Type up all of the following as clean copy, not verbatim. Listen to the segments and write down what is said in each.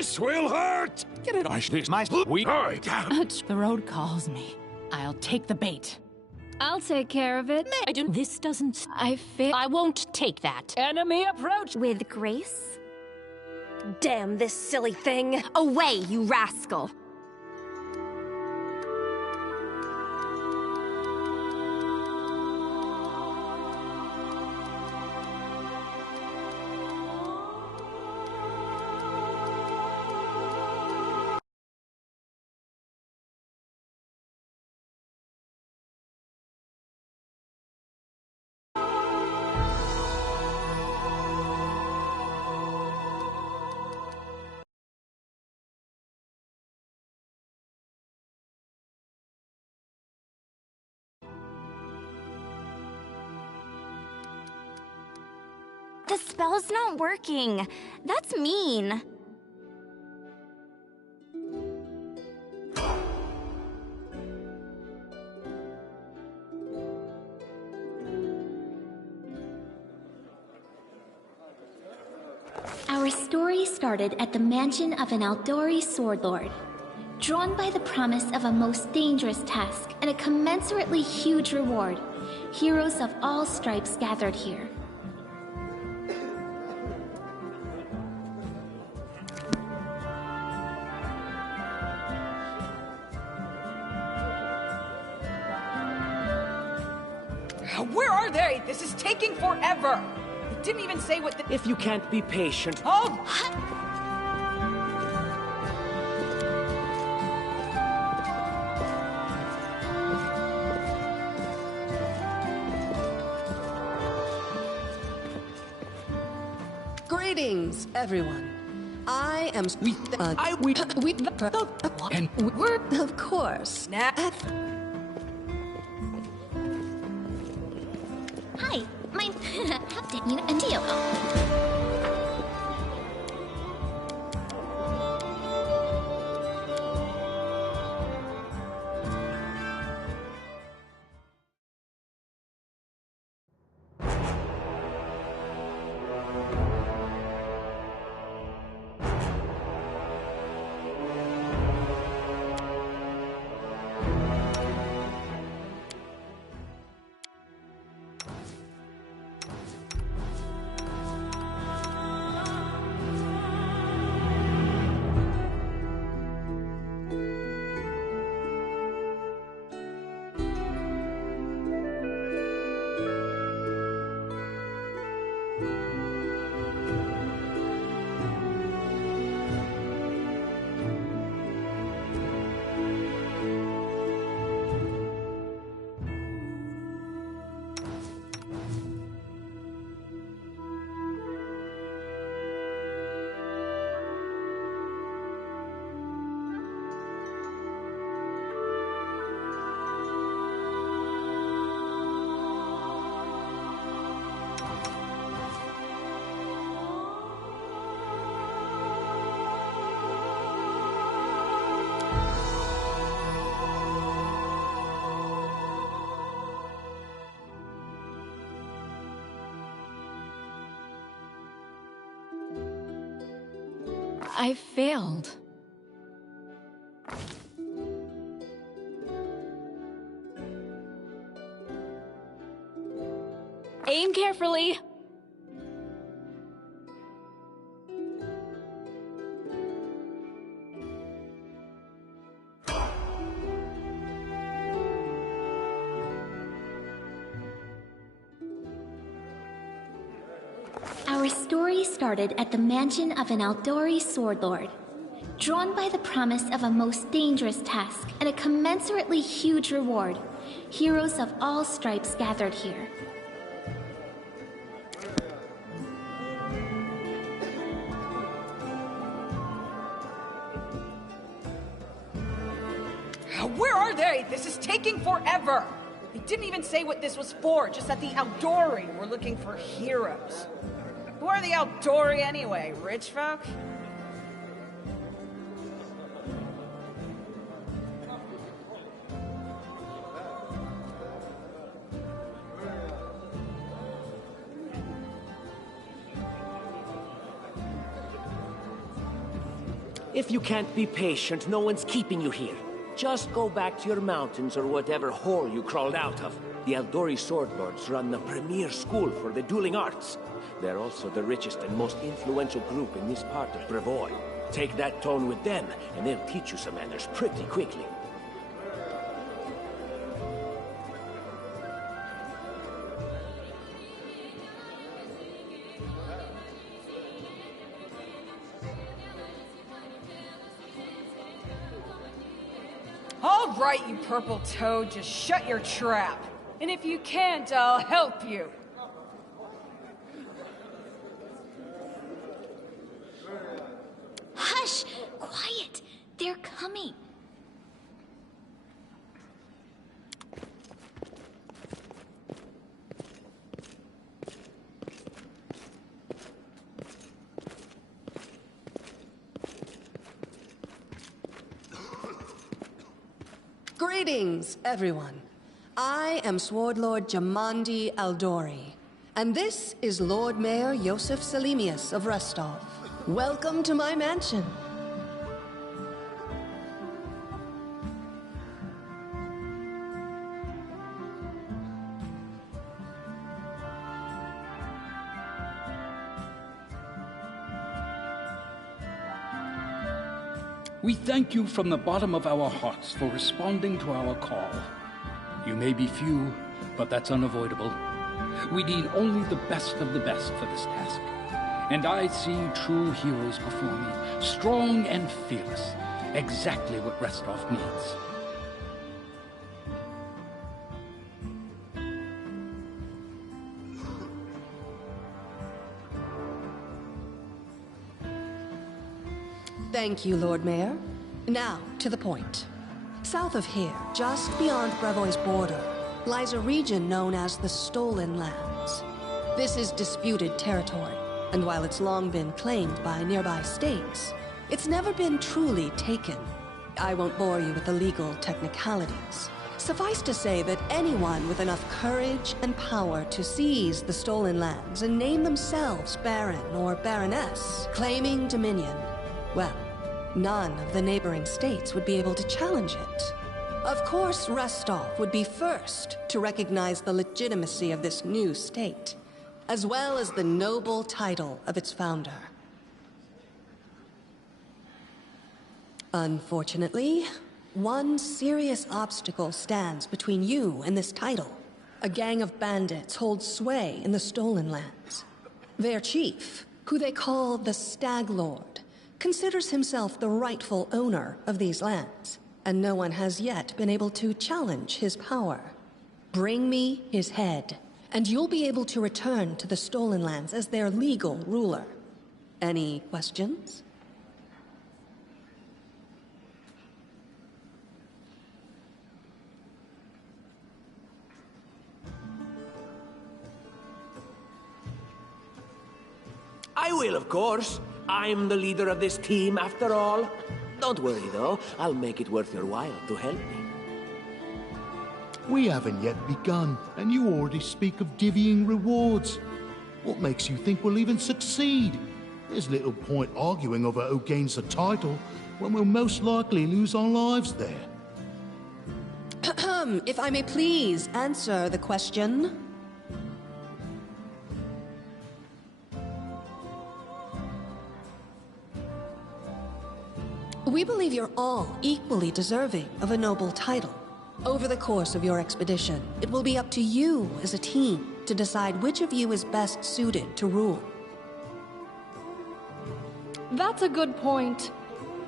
This will hurt! Get it, this my we The road calls me. I'll take the bait. I'll take care of it. I do. This doesn't. I feel I won't take that. Enemy approach. with grace. Damn this silly thing! Away, you rascal! The spell's not working. That's mean. Our story started at the mansion of an Aldori sword lord. Drawn by the promise of a most dangerous task and a commensurately huge reward, heroes of all stripes gathered here. Where are they? This is taking forever! It didn't even say what the— If you can't be patient... Oh! Greetings, everyone. I am... Of course. Hi, mein habt ihr eine Idee? I failed. Aim carefully. Our story started at the mansion of an Aldori sword lord. Drawn by the promise of a most dangerous task and a commensurately huge reward, heroes of all stripes gathered here. Where are they? This is taking forever! It didn't even say what this was for, just that the Aldori were looking for heroes. Who are the Aldori anyway? Rich folk? If you can't be patient, no one's keeping you here. Just go back to your mountains or whatever hole you crawled out of. The Aldori Sword Lords run the premier school for the dueling arts. They're also the richest and most influential group in this part of Brevoy. Take that tone with them, and they'll teach you some manners pretty quickly. All right, you purple toad, just shut your trap. And if you can't, I'll help you. Hush! Quiet! They're coming. Greetings, everyone. I am Sword Lord Jamandi Aldori, and this is Lord Mayor Yosef Selimius of Restov. Welcome to my mansion. We thank you from the bottom of our hearts for responding to our call. You may be few, but that's unavoidable. We need only the best of the best for this task. And I see true heroes before me, strong and fearless, exactly what Restov needs. Thank you, Lord Mayor. Now, to the point. South of here, just beyond Brevoy's border, lies a region known as the Stolen Lands. This is disputed territory, and while it's long been claimed by nearby states, it's never been truly taken. I won't bore you with the legal technicalities. Suffice to say that anyone with enough courage and power to seize the Stolen Lands and name themselves Baron or Baroness, claiming dominion, well, none of the neighboring states would be able to challenge it. Of course, Restov would be first to recognize the legitimacy of this new state, as well as the noble title of its founder. Unfortunately, one serious obstacle stands between you and this title. A gang of bandits holds sway in the Stolen Lands. Their chief, who they call the Stag Lord, considers himself the rightful owner of these lands, and no one has yet been able to challenge his power. Bring me his head, and you'll be able to return to the Stolen Lands as their legal ruler. Any questions? I will, of course. I'm the leader of this team, after all. Don't worry, though. I'll make it worth your while to help me. We haven't yet begun, and you already speak of divvying rewards. What makes you think we'll even succeed? There's little point arguing over who gains the title when we'll most likely lose our lives there. If I may please answer the question. We believe you're all equally deserving of a noble title. Over the course of your expedition, it will be up to you as a team to decide which of you is best suited to rule. That's a good point.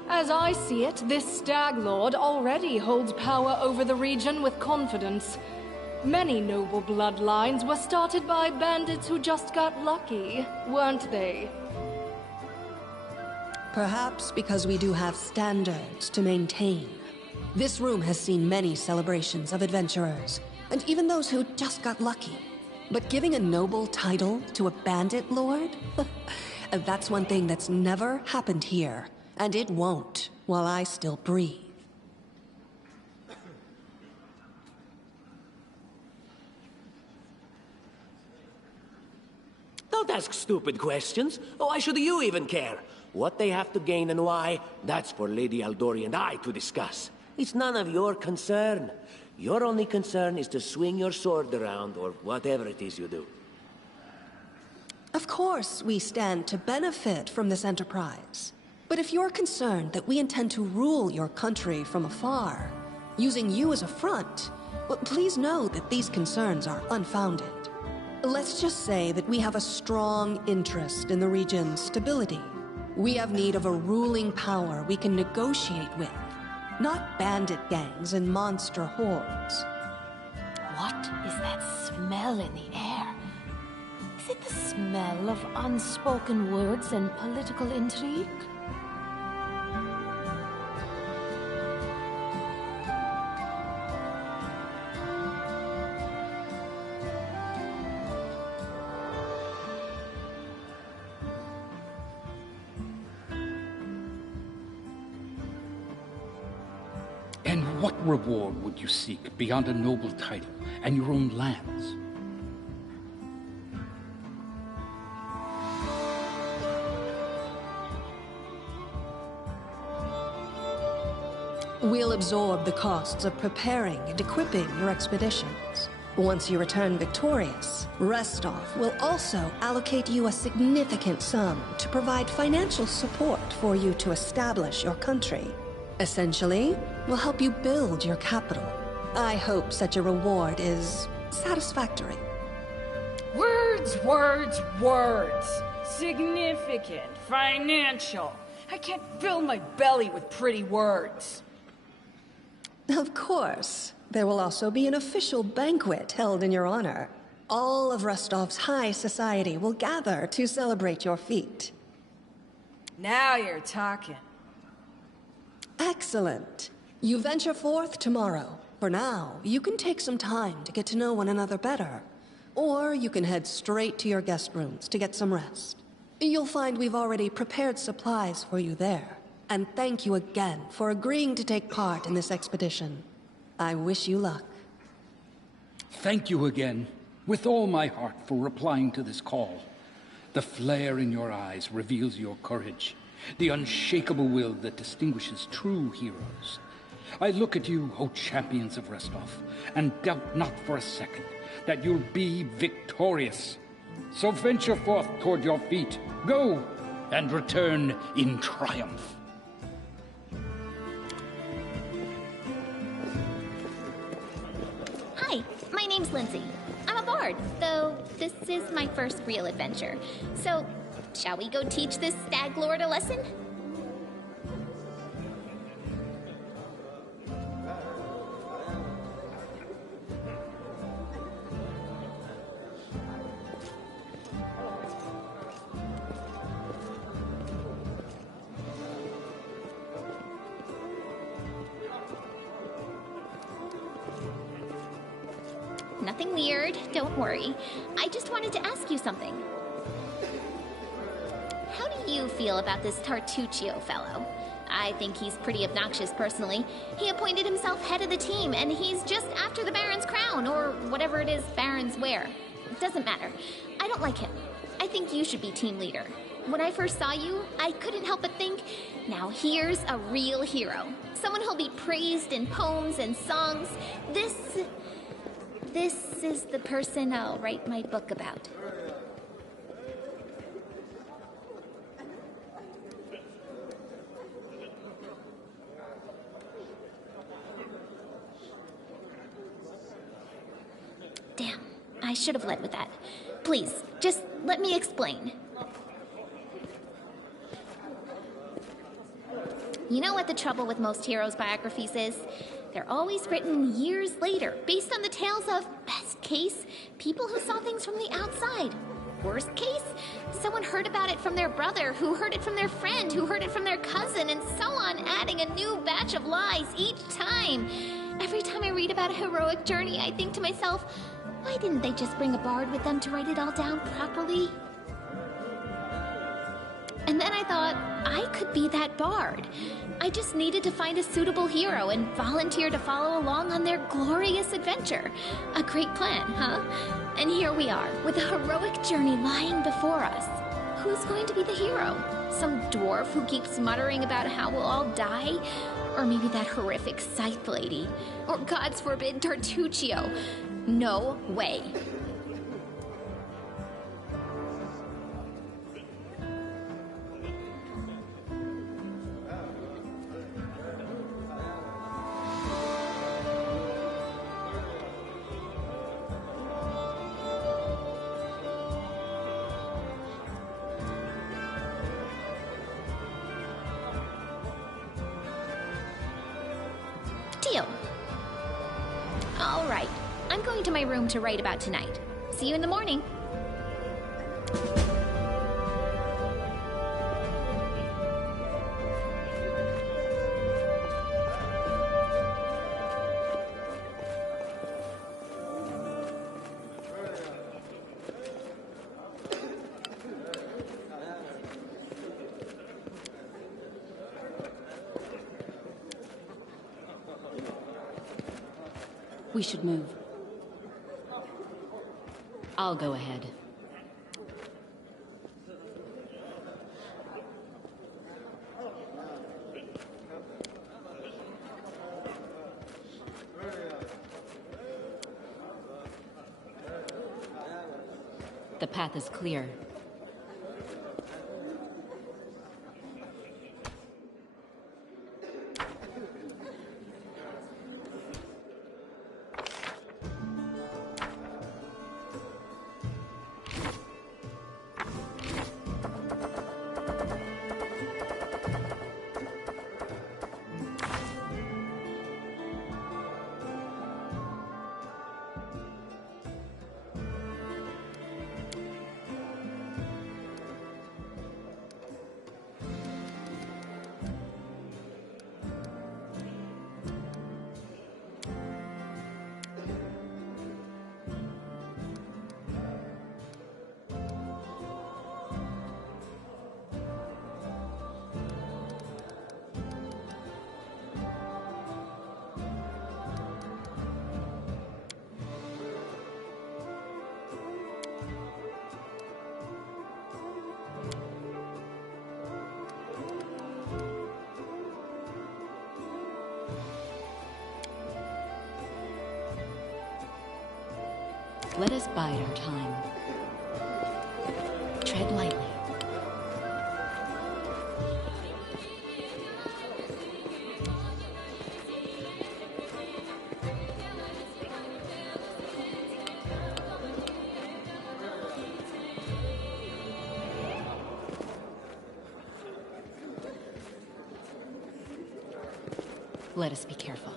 As I see it, this Stag Lord already holds power over the region with confidence. Many noble bloodlines were started by bandits who just got lucky, weren't they? Perhaps because we do have standards to maintain. This room has seen many celebrations of adventurers, and even those who just got lucky. But giving a noble title to a bandit lord? That's one thing that's never happened here, and it won't while I still breathe. Don't ask stupid questions. Why should you even care? What they have to gain and why, that's for Lady Aldori and I to discuss. It's none of your concern. Your only concern is to swing your sword around, or whatever it is you do. Of course, we stand to benefit from this enterprise. But if you're concerned that we intend to rule your country from afar, using you as a front, well, please know that these concerns are unfounded. Let's just say that we have a strong interest in the region's stability. We have need of a ruling power we can negotiate with, not bandit gangs and monster hordes. What is that smell in the air? Is it the smell of unspoken words and political intrigue? And what reward would you seek beyond a noble title and your own lands? We'll absorb the costs of preparing and equipping your expeditions. Once you return victorious, Restov will also allocate you a significant sum to provide financial support for you to establish your country. Essentially, we'll help you build your capital. I hope such a reward is satisfactory. Words, words, words. Significant, financial. I can't fill my belly with pretty words. Of course. There will also be an official banquet held in your honor. All of Rostov's high society will gather to celebrate your feat. Now you're talking. Excellent. You venture forth tomorrow. For now, you can take some time to get to know one another better. Or you can head straight to your guest rooms to get some rest. You'll find we've already prepared supplies for you there. And thank you again for agreeing to take part in this expedition. I wish you luck. Thank you again, with all my heart, for replying to this call. The flare in your eyes reveals your courage, the unshakable will that distinguishes true heroes. I look at you, O champions of Restov, and doubt not for a second that you'll be victorious. So venture forth toward your feet. Go, and return in triumph. Hi, my name's Lindsay. I'm a bard, though this is my first real adventure. So, shall we go teach this stag lord a lesson? Nothing weird, don't worry. I just wanted to ask you something. How do you feel about this Tartuccio fellow? I think he's pretty obnoxious personally. He appointed himself head of the team, and he's just after the Baron's crown, or whatever it is barons wear. It doesn't matter. I don't like him. I think you should be team leader. When I first saw you, I couldn't help but think, now here's a real hero. Someone who'll be praised in poems and songs. This is the person I'll write my book about. Damn, I should have led with that. Please, just let me explain. You know what the trouble with most heroes' biographies is? They're always written years later, based on the tales of, best case, people who saw things from the outside. Worst case, someone heard about it from their brother, who heard it from their friend, who heard it from their cousin, and so on, adding a new batch of lies each time. Every time I read about a heroic journey, I think to myself, why didn't they just bring a bard with them to write it all down properly? And then I thought, I could be that bard. I just needed to find a suitable hero and volunteer to follow along on their glorious adventure. A great plan, huh? And here we are, with a heroic journey lying before us. Who's going to be the hero? Some dwarf who keeps muttering about how we'll all die? Or maybe that horrific scythe lady? Or, God's forbid, Tartuccio? No way. Deal. All right. I'm going to my room to write about tonight. See you in the morning. We should move. I'll go ahead. The path is clear. Let us bide our time. Tread lightly. Let us be careful.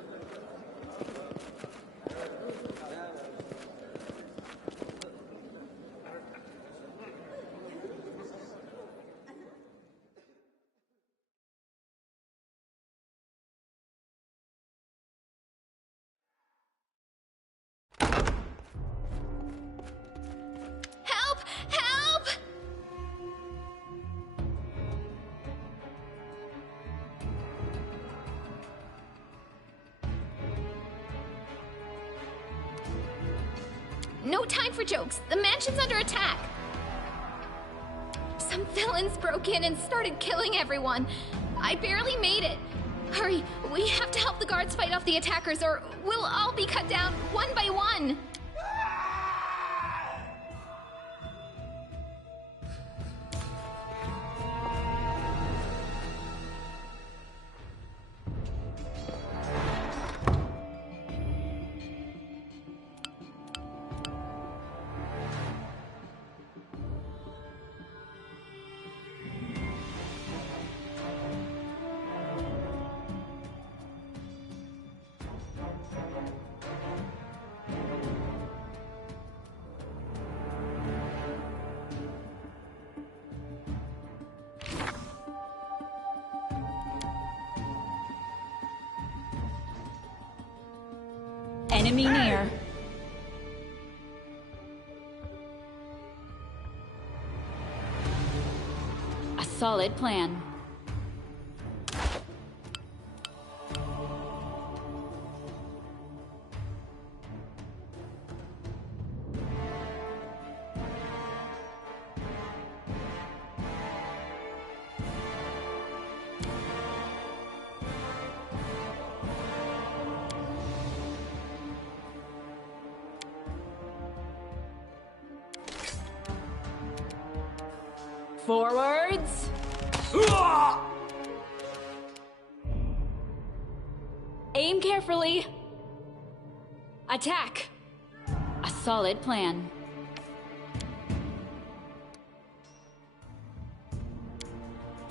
Help! Help! No time for jokes. The mansion's under attack. Some villains broke in and started killing everyone. I barely made it. Hurry, we have to help the guards fight off the attackers or we'll all be cut down one by one. Enemy near. A solid plan. Forwards! Aim carefully. Attack! A solid plan.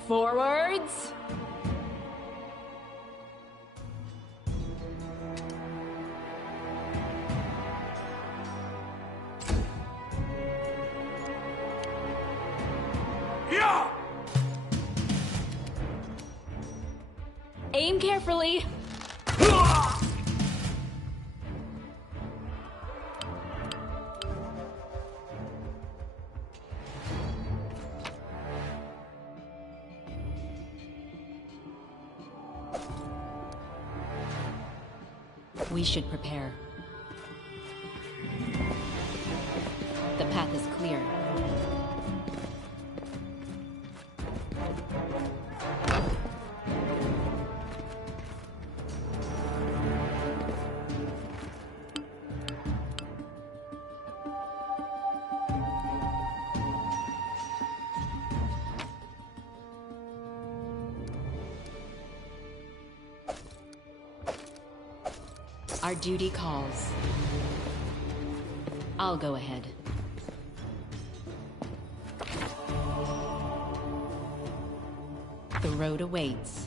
Forwards! Aim carefully. We should prepare. Our duty calls. I'll go ahead. The road awaits.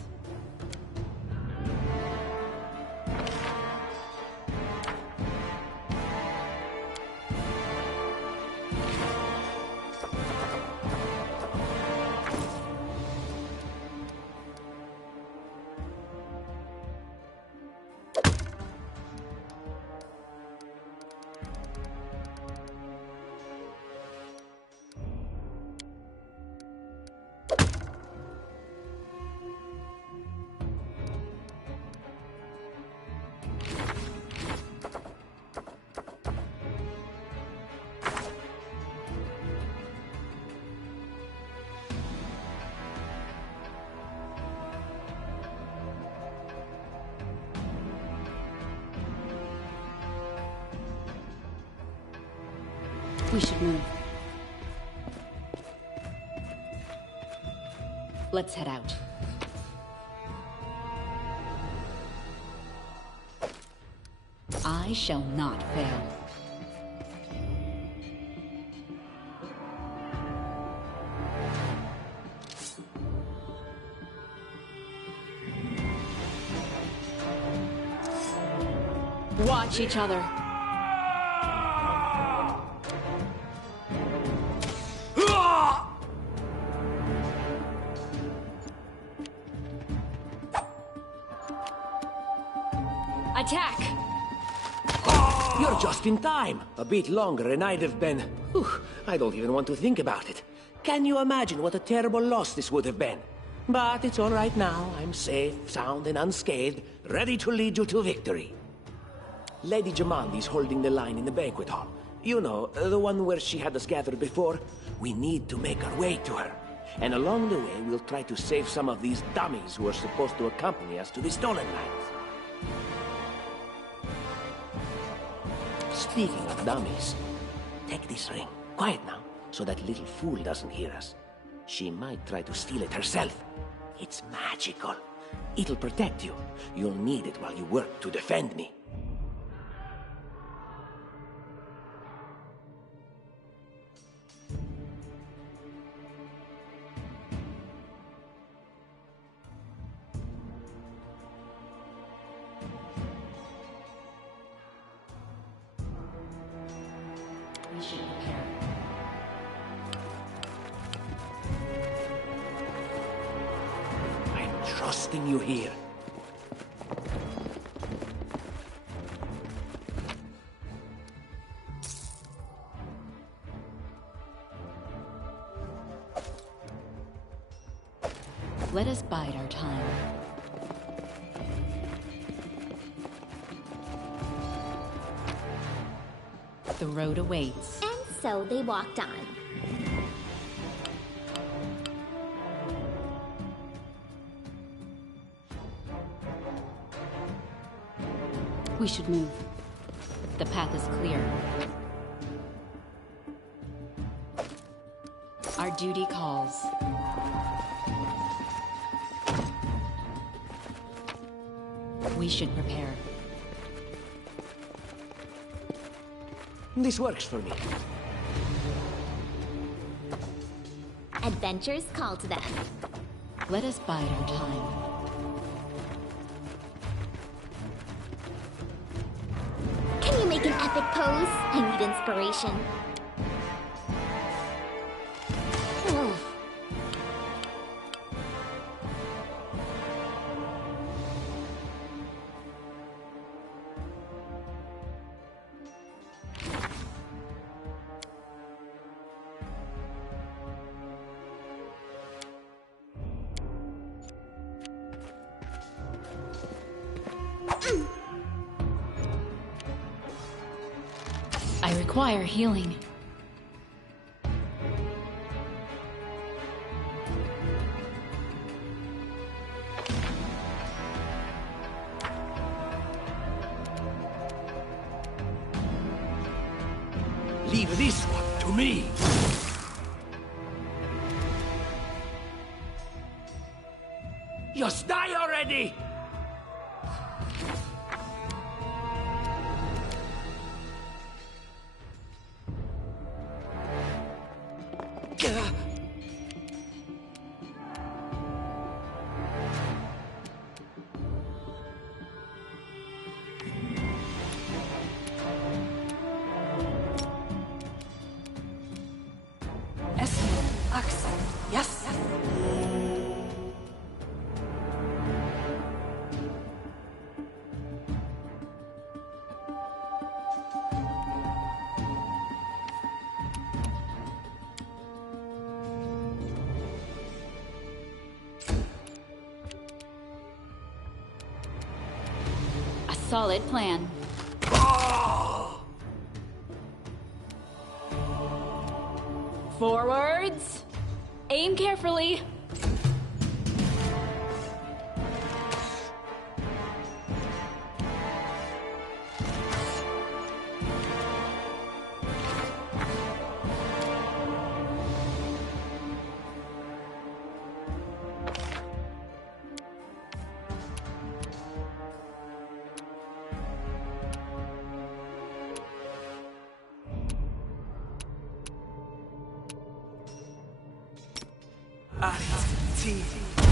We should move. Let's head out. I shall not fail. Watch each other. Attack! You're just in time. A bit longer and I'd have been... Whew, I don't even want to think about it. Can you imagine what a terrible loss this would have been? But it's all right now. I'm safe, sound and unscathed, ready to lead you to victory. Lady Jamandi's holding the line in the banquet hall. You know, the one where she had us gathered before. We need to make our way to her. And along the way, we'll try to save some of these dummies who are supposed to accompany us to the stolen lands. Speaking of dummies, take this ring. Quiet now, so that little fool doesn't hear us. She might try to steal it herself. It's magical. It'll protect you. You'll need it while you work to defend me. We should prepare. I'm trusting you here. Let us bide our time. The road awaits. And so they walked on. We should move. The path is clear. Our duty calls. We should prepare. This works for me. Adventures call to them. Let us bide our time. Can you make an epic pose? I need inspiration. I require healing. Leave this one to me. Just die already! Yes! Yes! A solid plan. Forwards! Aim carefully!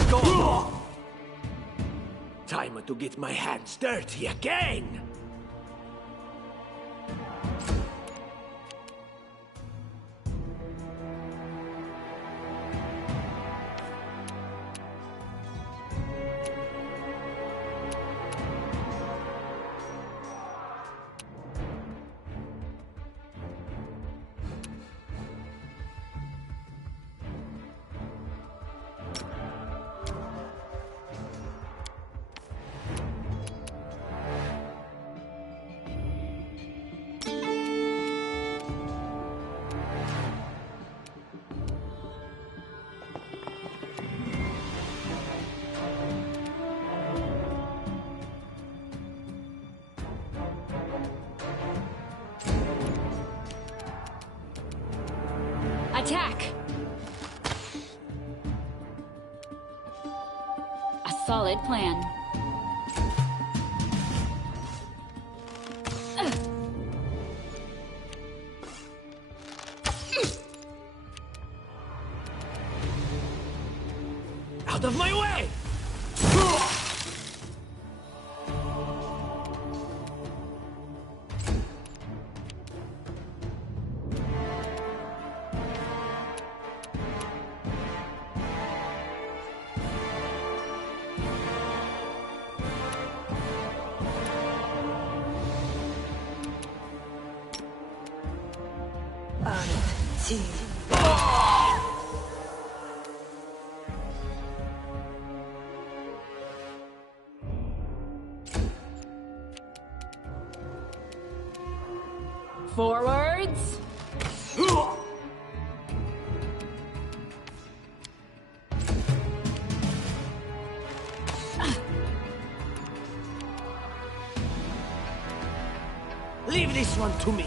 Go! Time to get my hands dirty again! Attack! A solid plan. Out of my way! Forwards! Leave this one to me!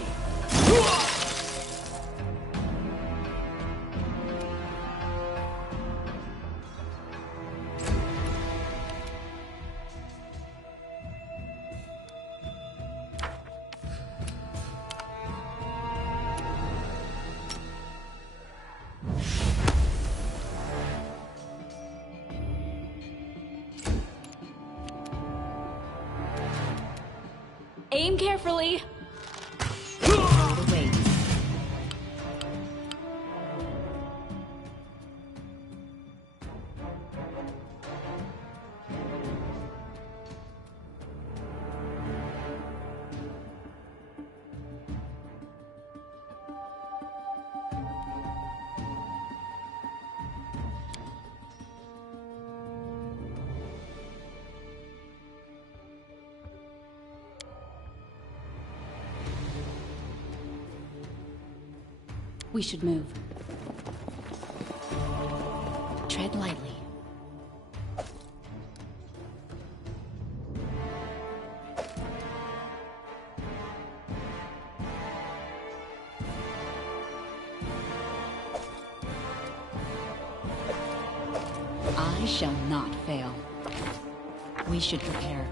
Aim carefully! Wait. We should move. Tread lightly. I shall not fail. We should prepare.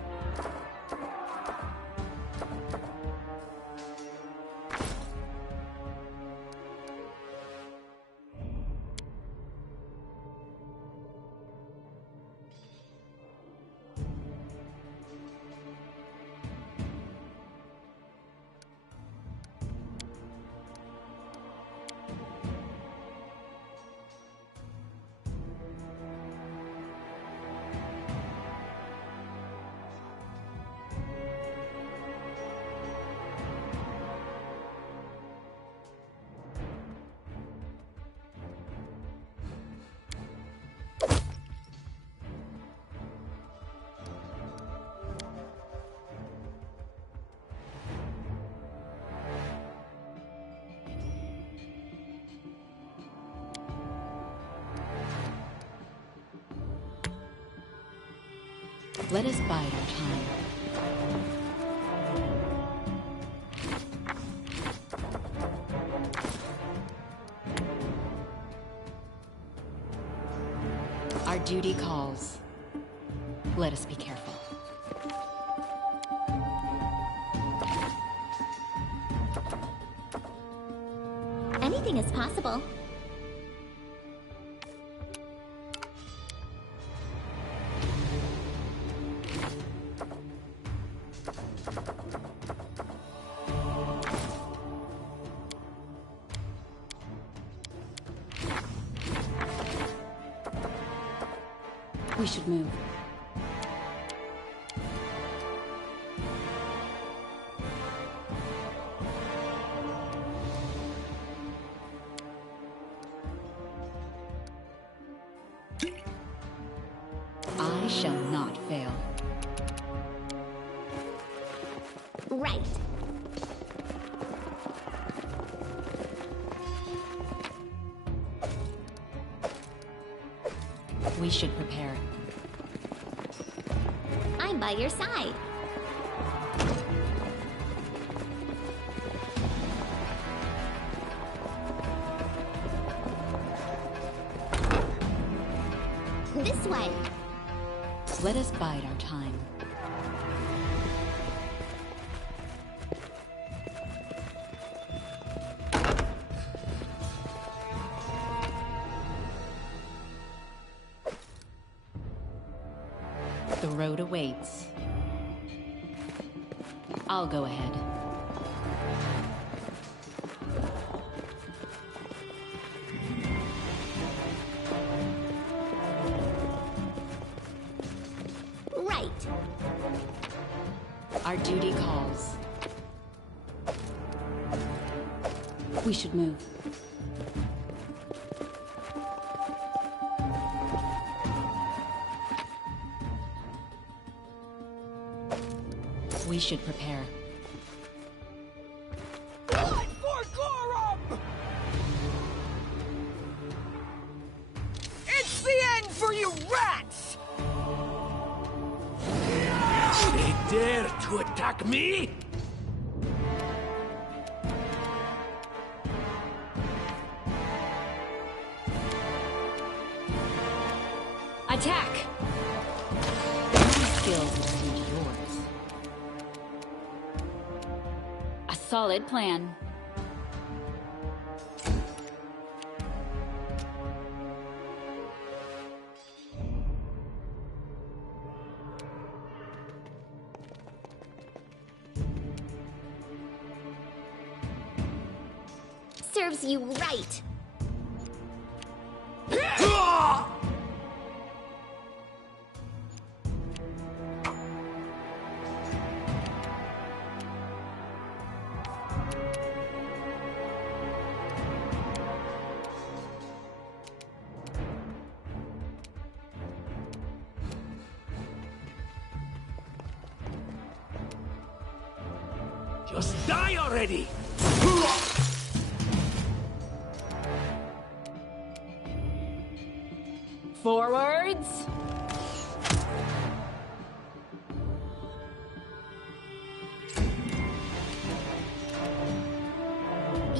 Let us bide our time. Our duty calls. Let us be careful. Anything is possible. We should move. I shall not fail. Right. We should prepare. I'm by your side. This way. Let us bide our time. The road awaits. I'll go ahead. Right. Our duty calls. We should move. We should prepare. Blood for Gorum! It's the end for you rats! They dare to attack me? Attack! These skills exceed yours. A solid plan. Serves you right. Just die already! Forwards!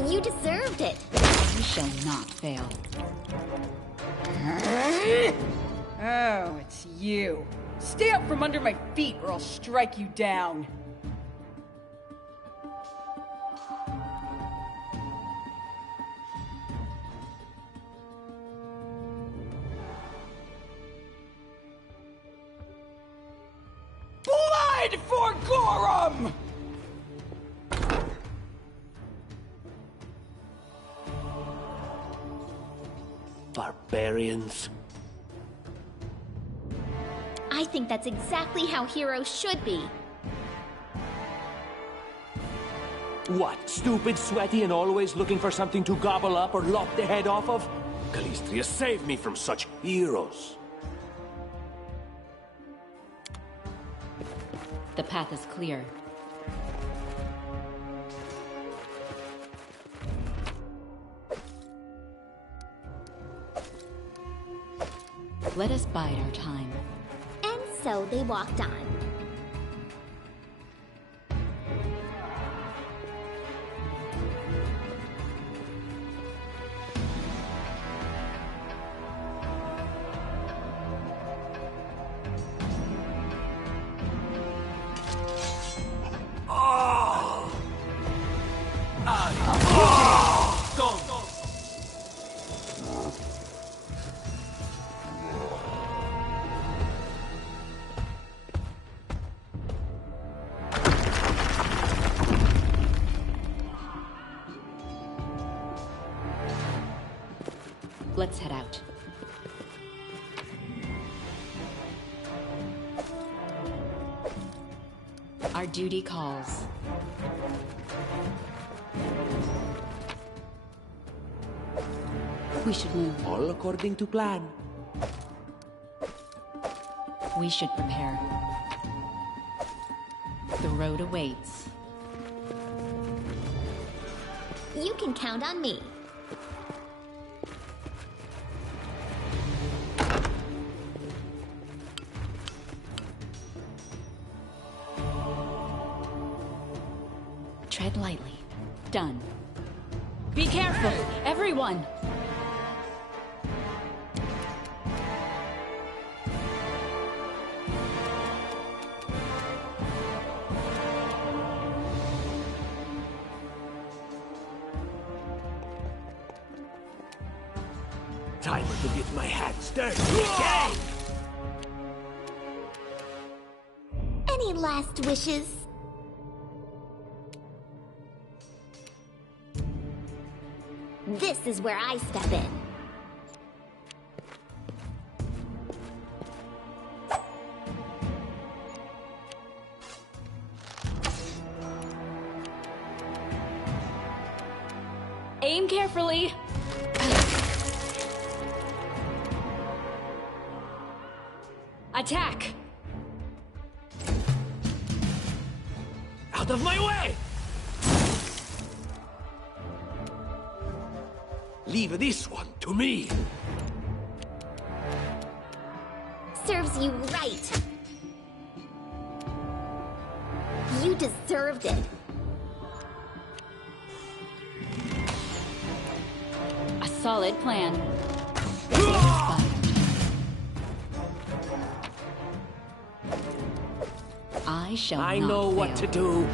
You deserved it. You shall not fail. Oh, it's you. Stay up from under my feet or I'll strike you down. Blood for Gorum! Barbarians. I think that's exactly how heroes should be. What, stupid, sweaty, and always looking for something to gobble up or lop the head off of? Calistria, save me from such heroes. The path is clear. Let us bide our time. And so they walked on. Let's head out. Our duty calls. We should move. All according to plan. We should prepare. The road awaits. You can count on me. Tread lightly. Done. Be careful, everyone! Time to get my hands dirty again! Any last wishes? This is where I step in. Aim carefully! Attack! Out of my way! Leave this one to me. Serves you right. You deserved it. A solid plan. I shall not know what to do.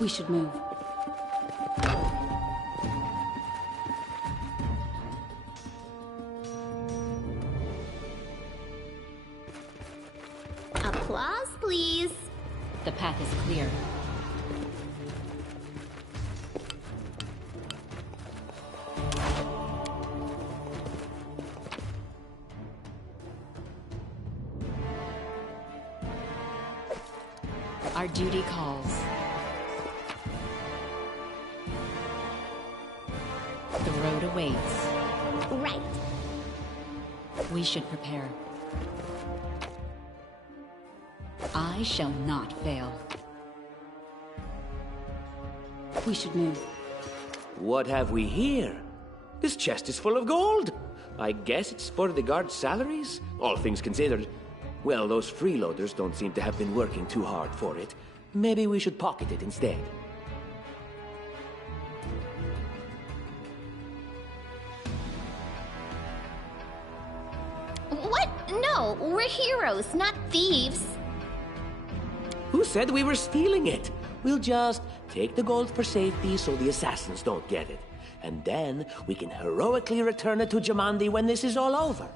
We should move. Applause, please. The path is clear. Our duty calls. The road awaits. Right. We should prepare. I shall not fail. We should move. What have we here? This chest is full of gold. I guess it's for the guards' salaries, all things considered. Well, those freeloaders don't seem to have been working too hard for it. Maybe we should pocket it instead. What? No, we're heroes, not thieves. Who said we were stealing it? We'll just take the gold for safety so the assassins don't get it. And then we can heroically return it to Jamandi when this is all over.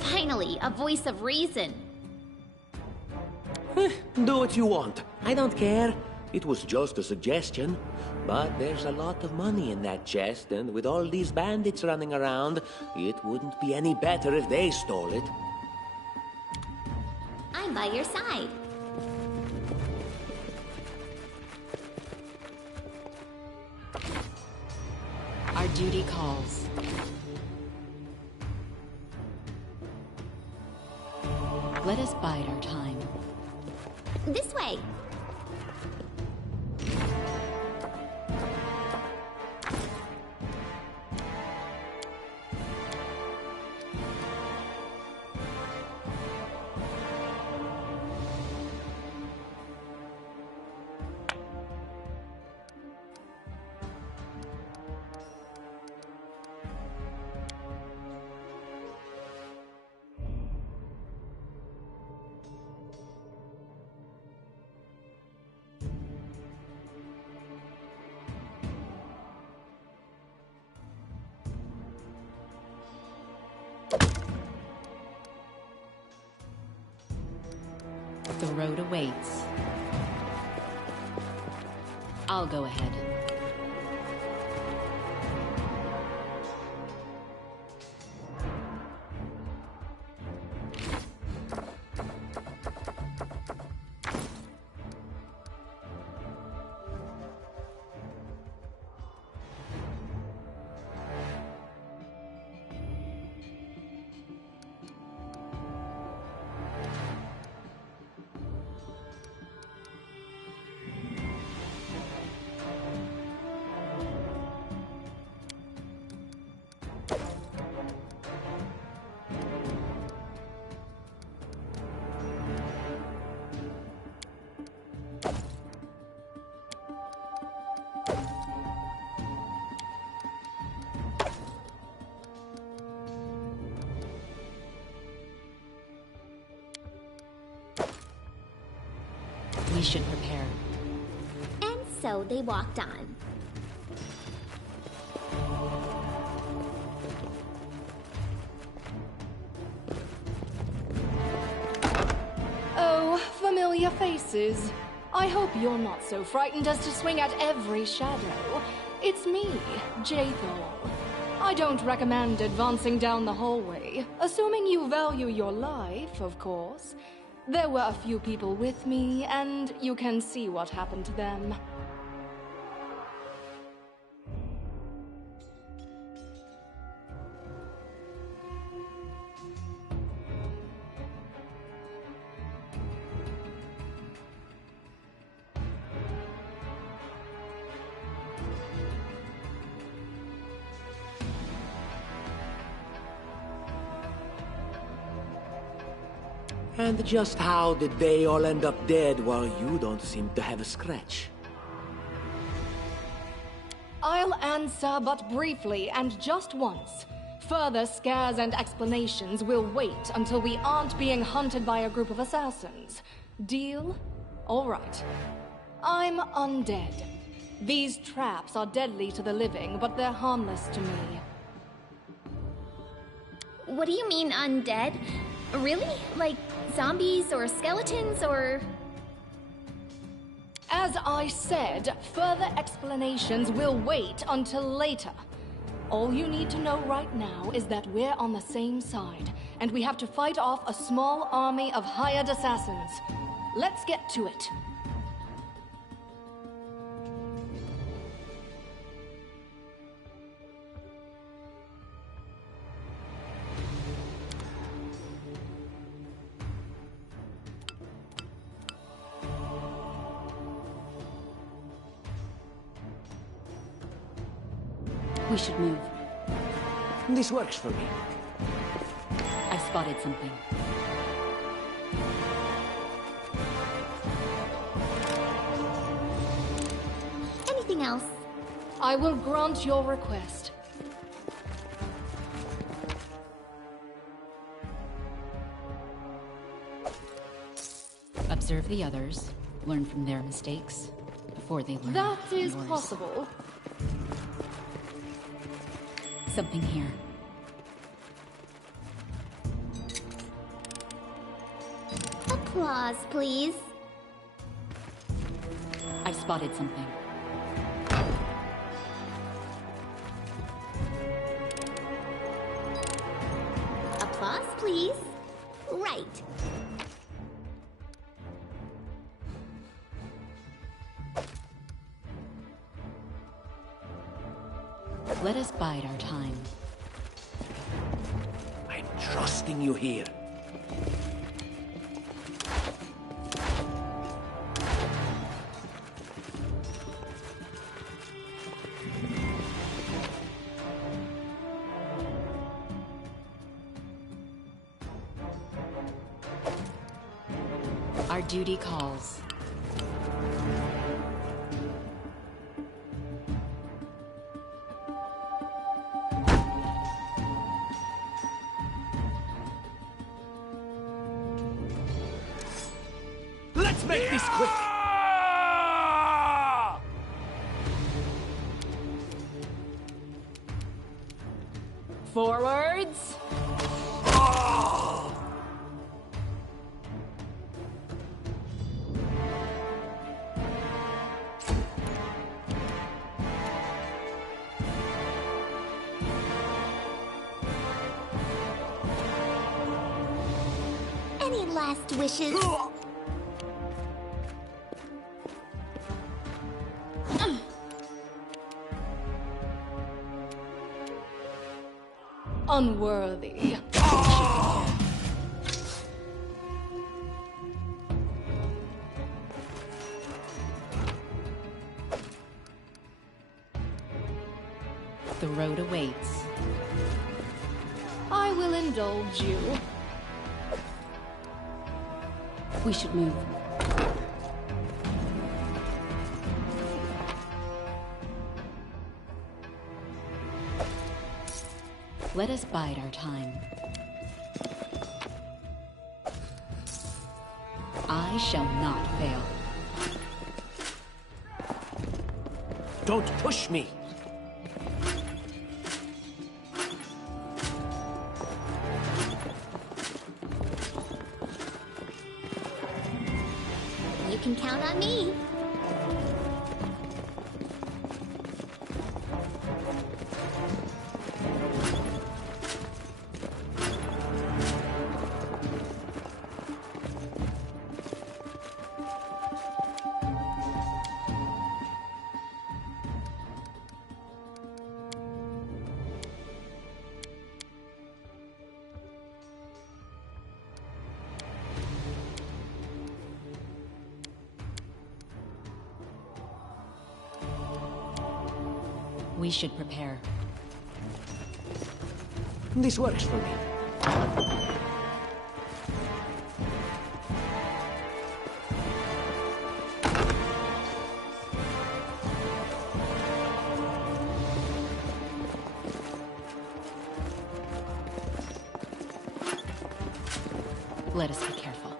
Finally, a voice of reason. Do what you want. I don't care. It was just a suggestion. But there's a lot of money in that chest, and with all these bandits running around, it wouldn't be any better if they stole it. I'm by your side. Our Duty calls. Let us bide our time. This way. The road awaits. I'll go ahead. We should prepare. And so they walked on. Oh, familiar faces. I hope you're not so frightened as to swing at every shadow. It's me, Jaethal. I don't recommend advancing down the hallway, assuming you value your life, of course. There were a few people with me, and you can see what happened to them. And just how did they all end up dead while you don't seem to have a scratch? I'll answer but briefly and just once. Further scares and explanations will wait until we aren't being hunted by a group of assassins. Deal? All right. I'm undead. These traps are deadly to the living, but they're harmless to me. What do you mean, undead? Really? Like zombies or skeletons or... As I said, further explanations will wait until later. All you need to know right now is that we're on the same side, and we have to fight off a small army of hired assassins. Let's get to it. We should move. This works for me. I spotted something. Anything else? I will grant your request. Observe the others, learn from their mistakes, before they learn That from is yours. possible. Something here. Applause, please. I spotted something. Applause, please. Right. Let us bide our time. I'm trusting you here. Our duty calls. Let's make this quick! Forwards! Any last wishes? Unworthy. The road awaits. I will indulge you. We should move. Let us bide our time. I shall not fail. Don't push me! You can count on me. We should prepare. This works for me. Let us be careful.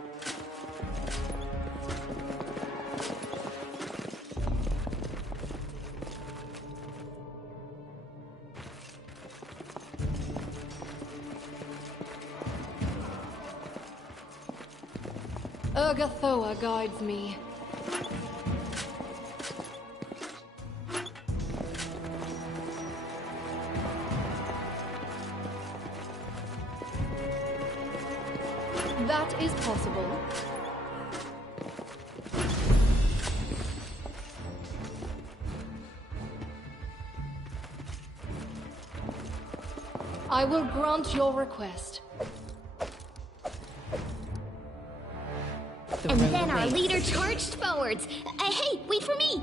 Urgathoa guides me. That is possible. I will grant your request. And then our leader charged forwards. Hey, wait for me!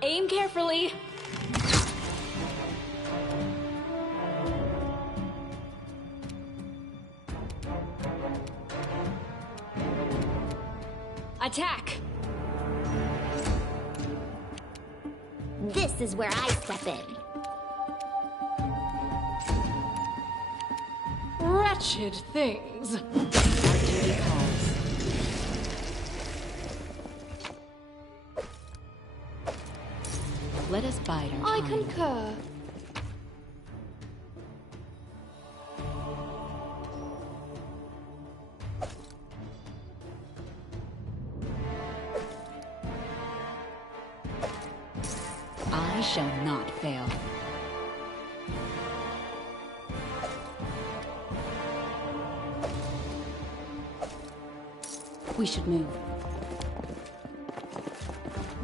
Aim carefully. Attack! This is where I step in. Wretched things. Our duty calls. Let us bide our I time. concur. I shall not fail. We should move.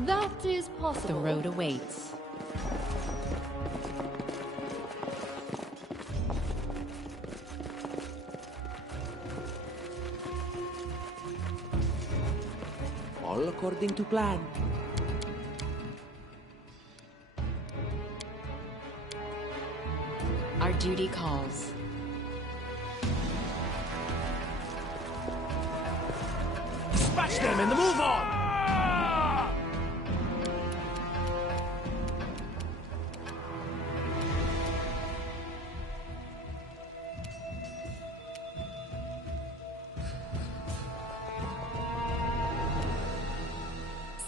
That is possible. The road awaits. All according to plan. Our duty calls. Dispatch them and move on!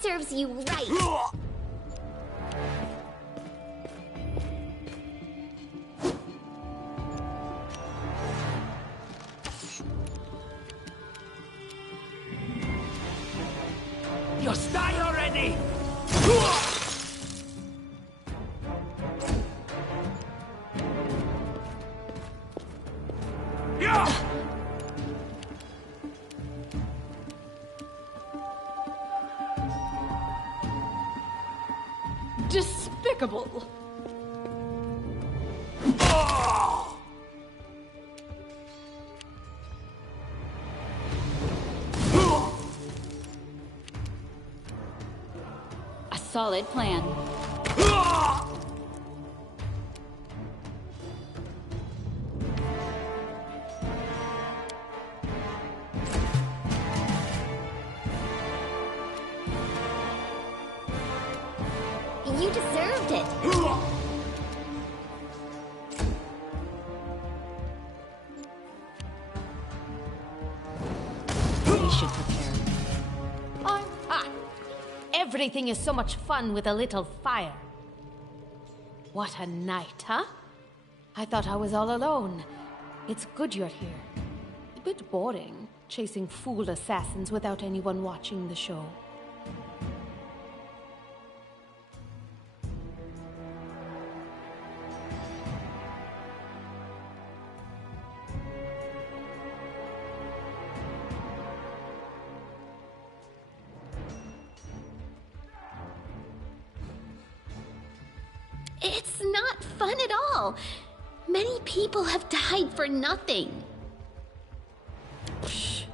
Serves you right. Just die already! Despicable. A solid plan. You deserved it. We should prepare. Everything is so much fun with a little fire. What a night, huh? I thought I was all alone. It's good you're here. A bit boring, chasing fool assassins without anyone watching the show. It's not fun at all. Many people have died for nothing. Shh.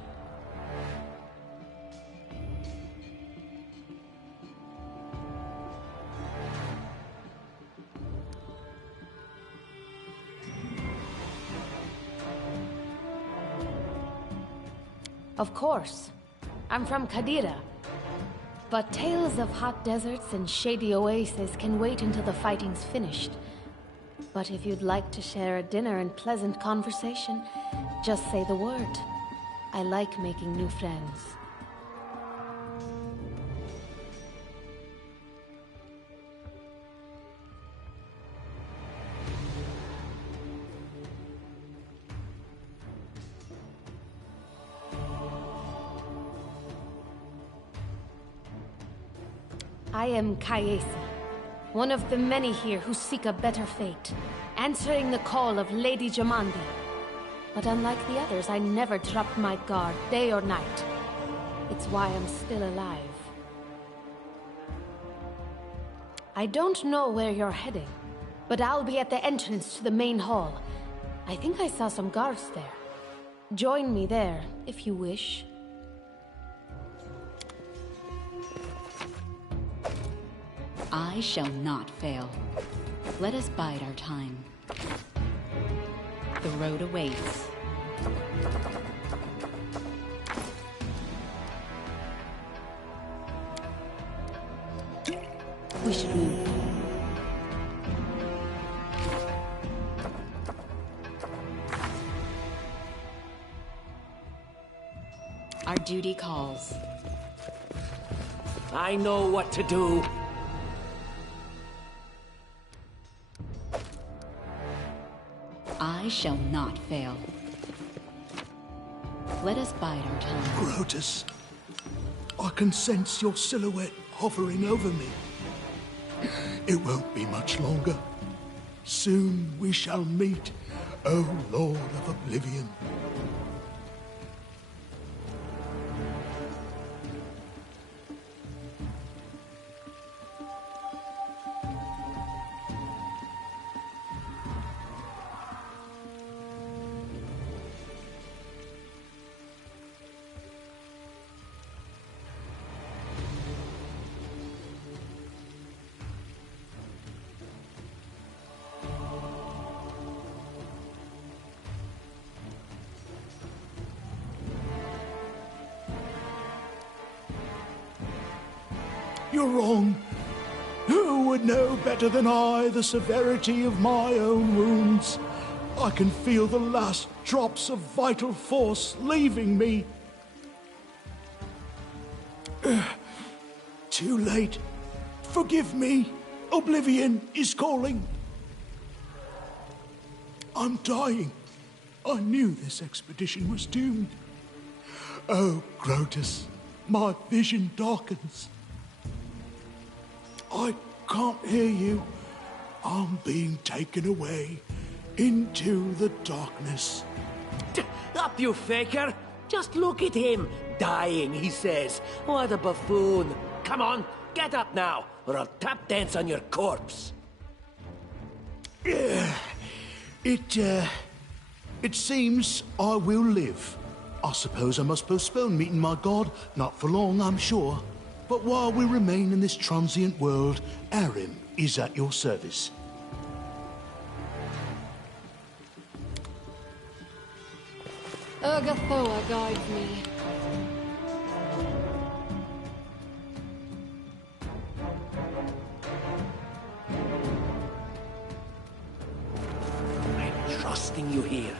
Of course. I'm from Qadira. But tales of hot deserts and shady oases can wait until the fighting's finished. But if you'd like to share a dinner and pleasant conversation, just say the word. I like making new friends. I am Kayesi, one of the many here who seek a better fate, answering the call of Lady Jamandi. But unlike the others, I never dropped my guard, day or night. It's why I'm still alive. I don't know where you're heading, but I'll be at the entrance to the main hall. I think I saw some guards there. Join me there, if you wish. I shall not fail. Let us bide our time. The road awaits. We should move. Our duty calls. I know what to do. I shall not fail. Let us bide our time. Grotus, I can sense your silhouette hovering over me. It won't be much longer. Soon we shall meet, O Lord of Oblivion. You're wrong. Who would know better than I the severity of my own wounds? I can feel the last drops of vital force leaving me. Too late. Forgive me. Oblivion is calling. I'm dying. I knew this expedition was doomed. Oh, Grotus, my vision darkens. I can't hear you. I'm being taken away into the darkness. Up, you faker! Just look at him! Dying, he says. What a buffoon! Come on, get up now, or I'll tap dance on your corpse. It seems I will live. I suppose I must postpone meeting my god, not for long, I'm sure. But while we remain in this transient world, Arim is at your service. Urgathoa guides me. I'm trusting you here.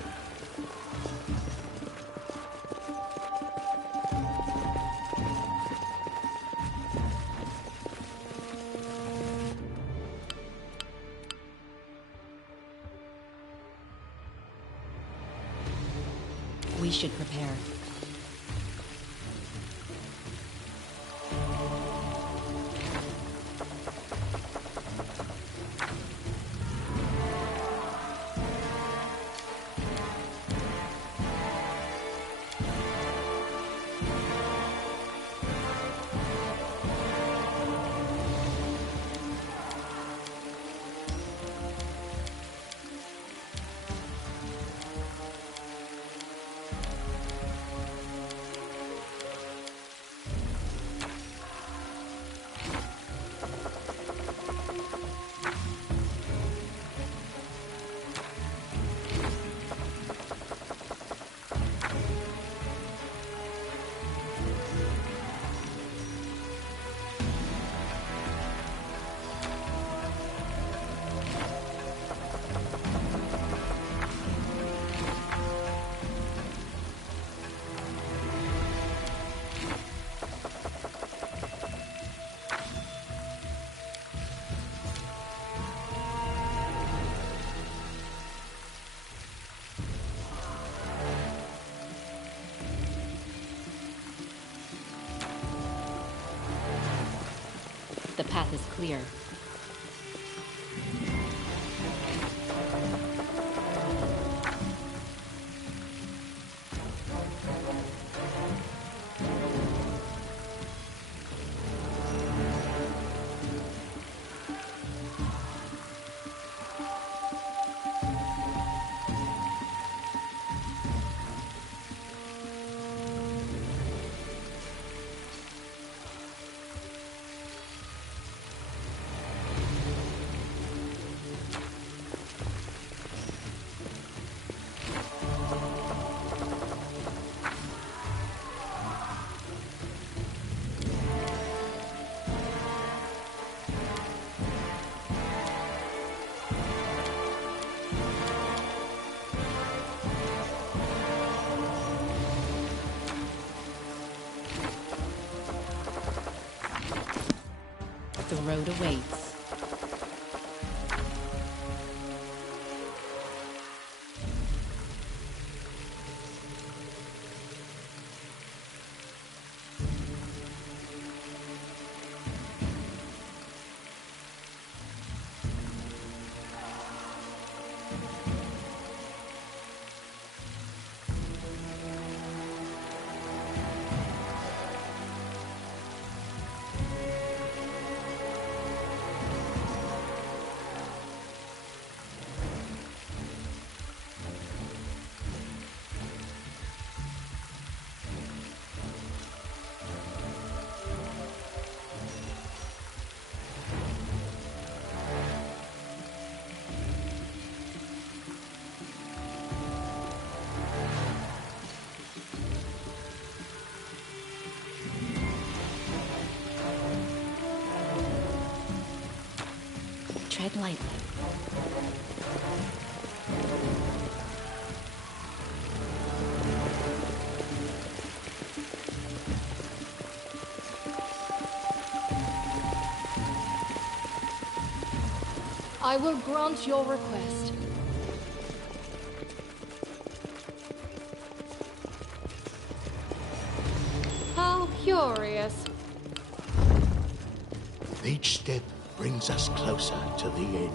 We should prepare. The path is clear. The road awaits. tread lightly. I will grant your request. How curious. Each step brings us closer to the end.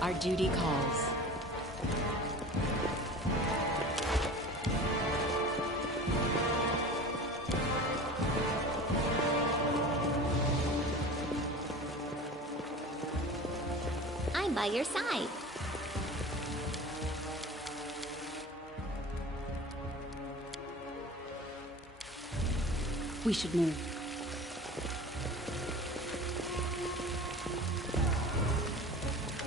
Our duty calls. I'm by your side. We should move.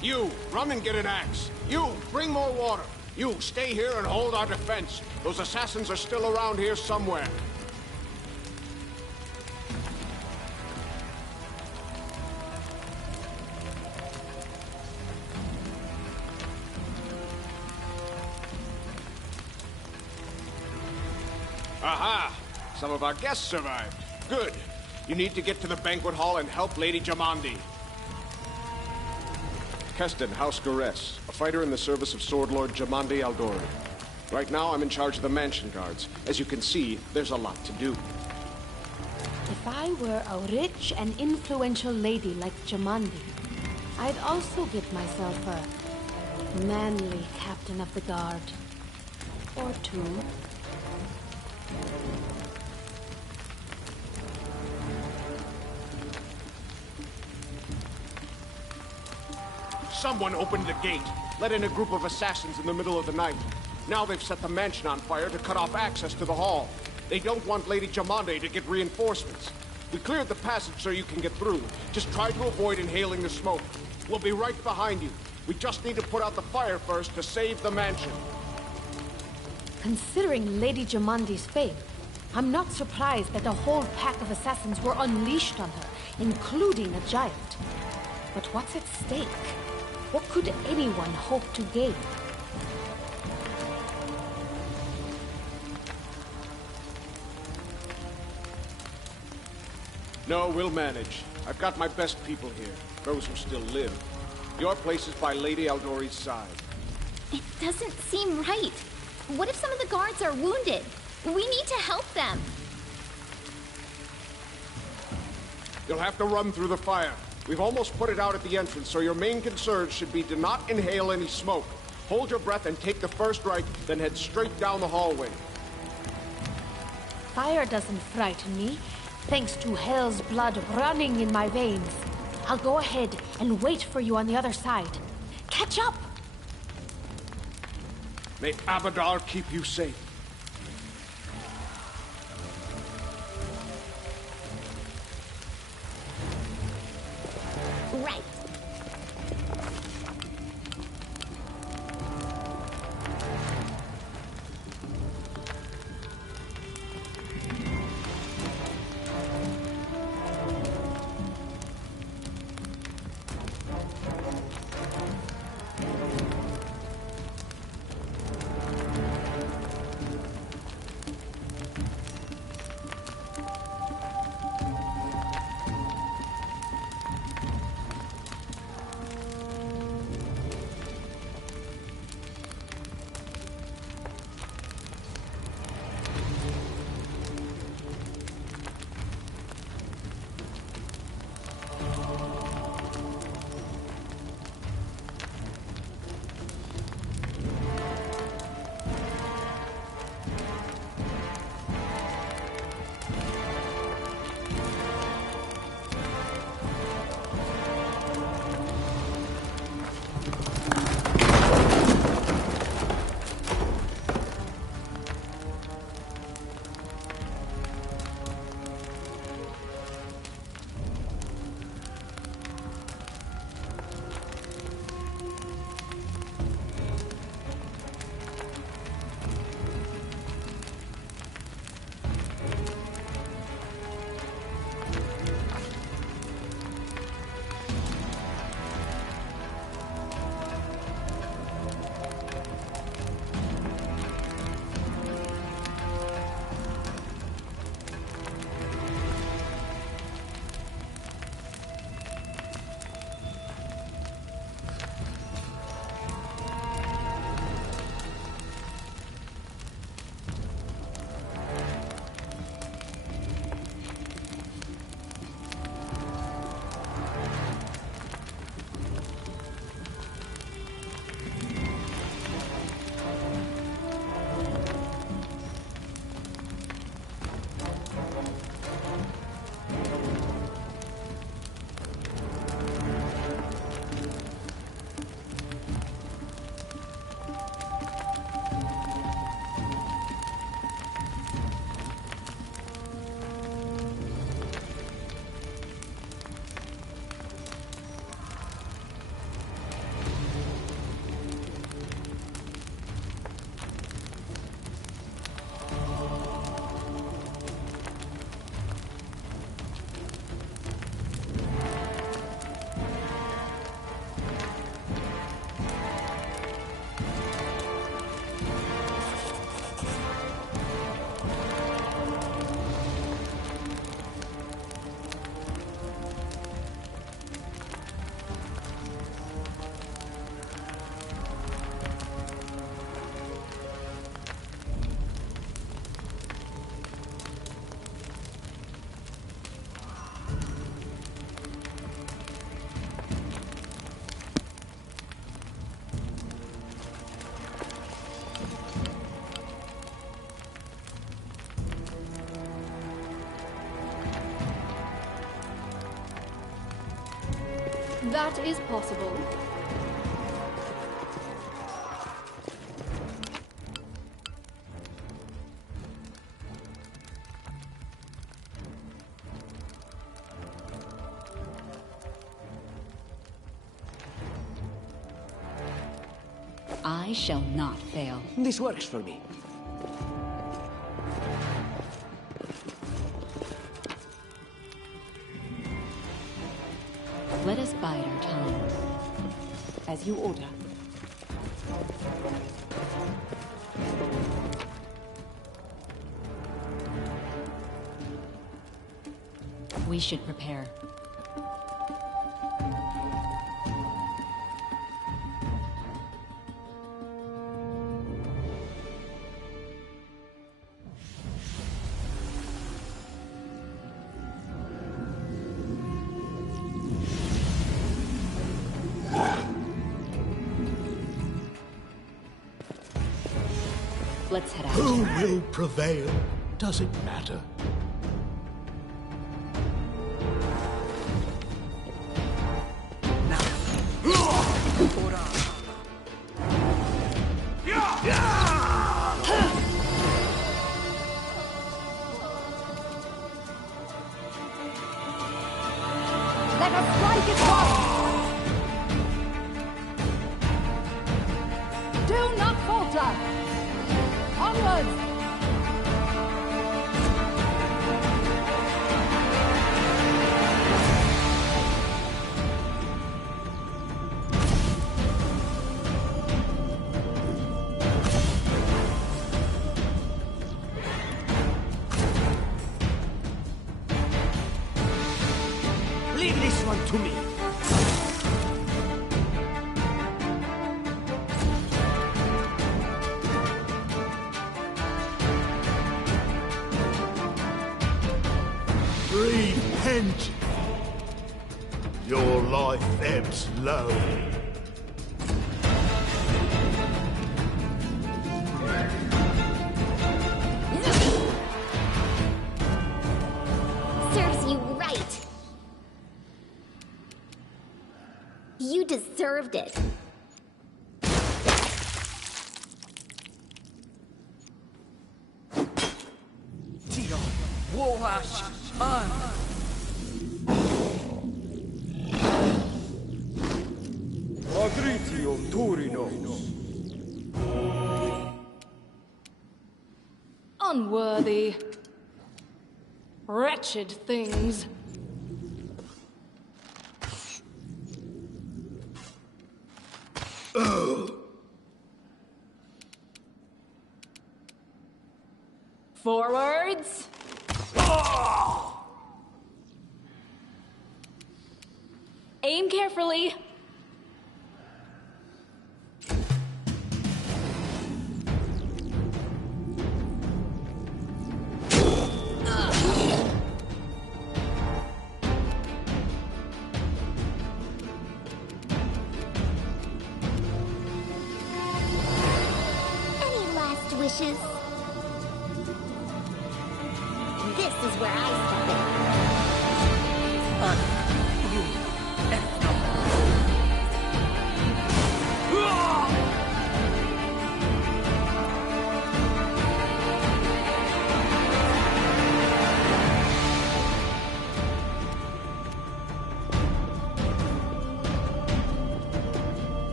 You, run and get an axe. You, bring more water. You, stay here and hold our defense. Those assassins are still around here somewhere. Aha! Some of our guests survived. Good. You need to get to the banquet hall and help Lady Jamandi. Keston, House Garess, a fighter in the service of Sword Lord Jamandi Aldori. Right now, I'm in charge of the mansion guards. As you can see, there's a lot to do. If I were a rich and influential lady like Jamandi, I'd also get myself a manly captain of the guard. Or two. Someone opened the gate, let in a group of assassins in the middle of the night. Now they've set the mansion on fire to cut off access to the hall. They don't want Lady Jamande to get reinforcements. We cleared the passage so you can get through. Just try to avoid inhaling the smoke. We'll be right behind you. We just need to put out the fire first to save the mansion. Considering Lady Jamandi's fame, I'm not surprised that a whole pack of assassins were unleashed on her, including a giant. But what's at stake? What could anyone hope to gain? No, we'll manage. I've got my best people here, those who still live. Your place is by Lady Aldori's side. It doesn't seem right. What if some of the guards are wounded? We need to help them. You'll have to run through the fire. We've almost put it out at the entrance, so your main concern should be to not inhale any smoke. Hold your breath and take the first right, then head straight down the hallway. Fire doesn't frighten me, thanks to hell's blood running in my veins. I'll go ahead and wait for you on the other side. Catch up! May Abadar keep you safe. Right. That is possible. I shall not fail. This works for me. Let us bide our time. As you order. We should prepare. Let's head out. Who will prevail? Does it matter? Let us strike it home! Do not falter! Onwards! Leave this one to me. Repent! Your life ebbs low. Serves you right. You deserved it. Tio, wołaś an. Agritio Turinos. Unworthy. Wretched things. Forwards. Aim carefully. Any last wishes? This is where I step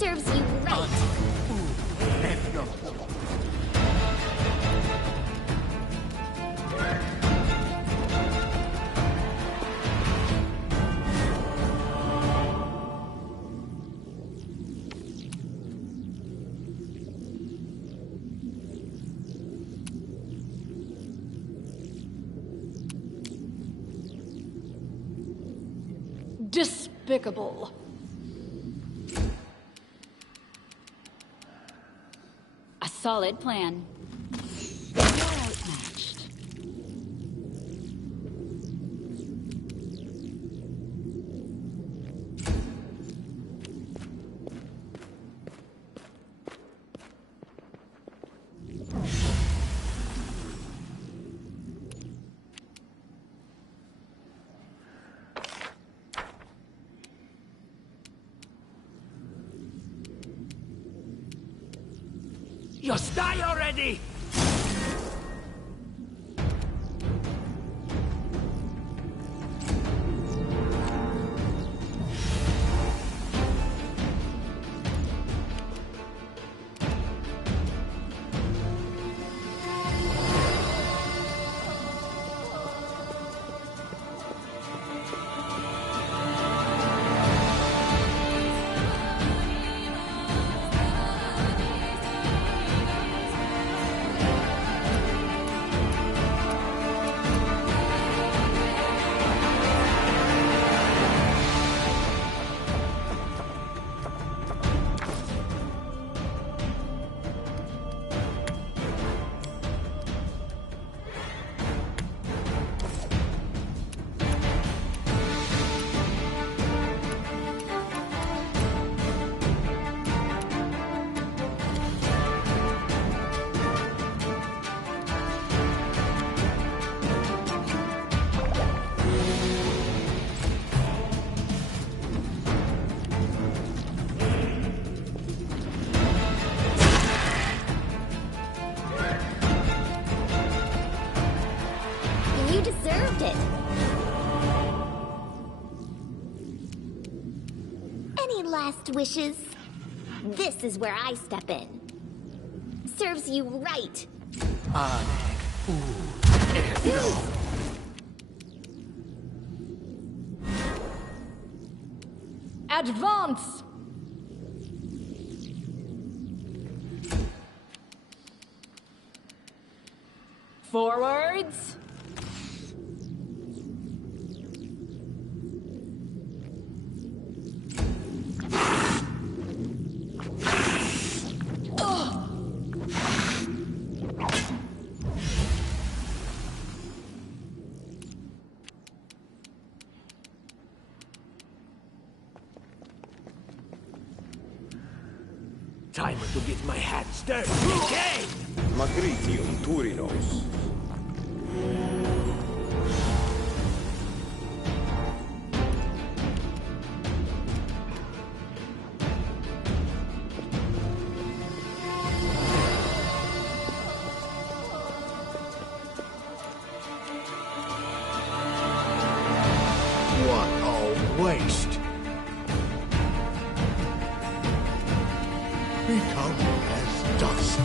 Serves you right. Despicable. A solid plan. You're outmatched. Just die already! You deserved it. Any last wishes? This is where I step in. Serves you right. Advance! Forwards! Time to get my hands dirty again! Magritium Turinos. What a waste! Become as dust.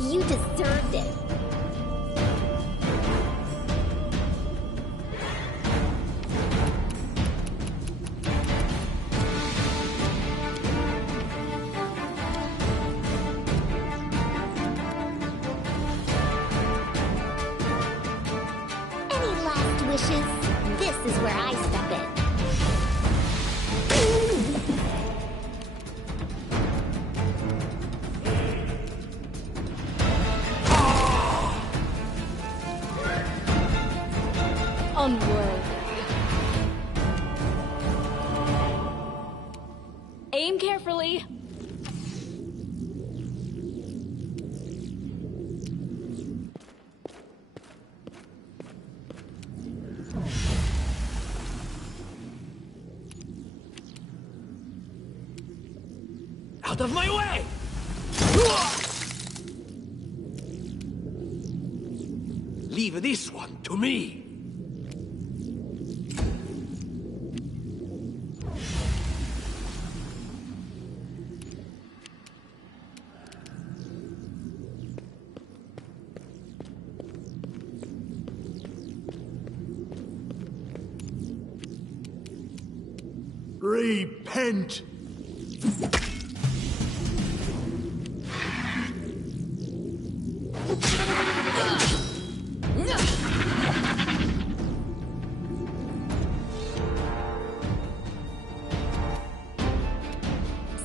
You deserved it. Any last wishes? This is where I step in. Unworthy. Aim carefully. Out of my way! Leave this one to me. Repent!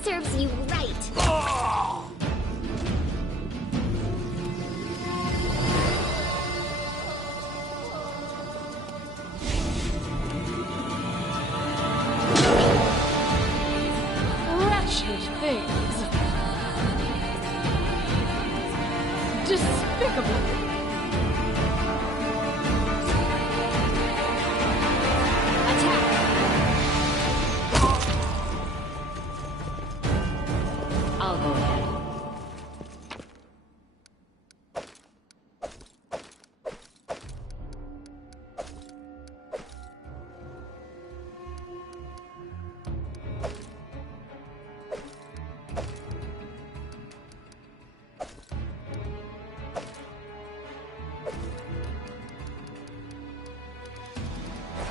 Serves you right. Wretched things. Despicable. I'll go ahead.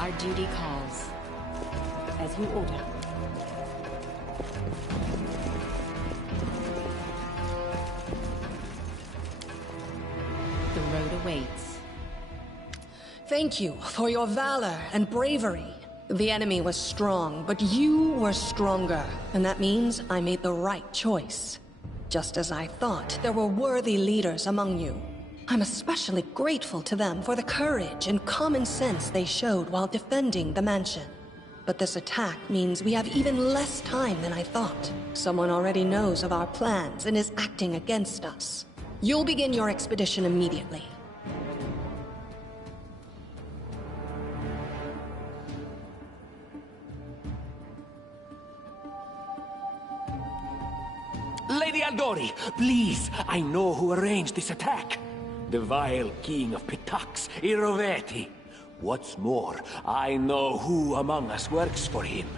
Our duty calls. As you order. The road awaits. Thank you for your valor and bravery. The enemy was strong, but you were stronger. And that means I made the right choice. Just as I thought, there were worthy leaders among you. I'm especially grateful to them for the courage and common sense they showed while defending the mansion. But this attack means we have even less time than I thought. Someone already knows of our plans and is acting against us. You'll begin your expedition immediately. Lady Aldori, please, I know who arranged this attack. The vile king of Pitax, Iroveti. What's more, I know who among us works for him.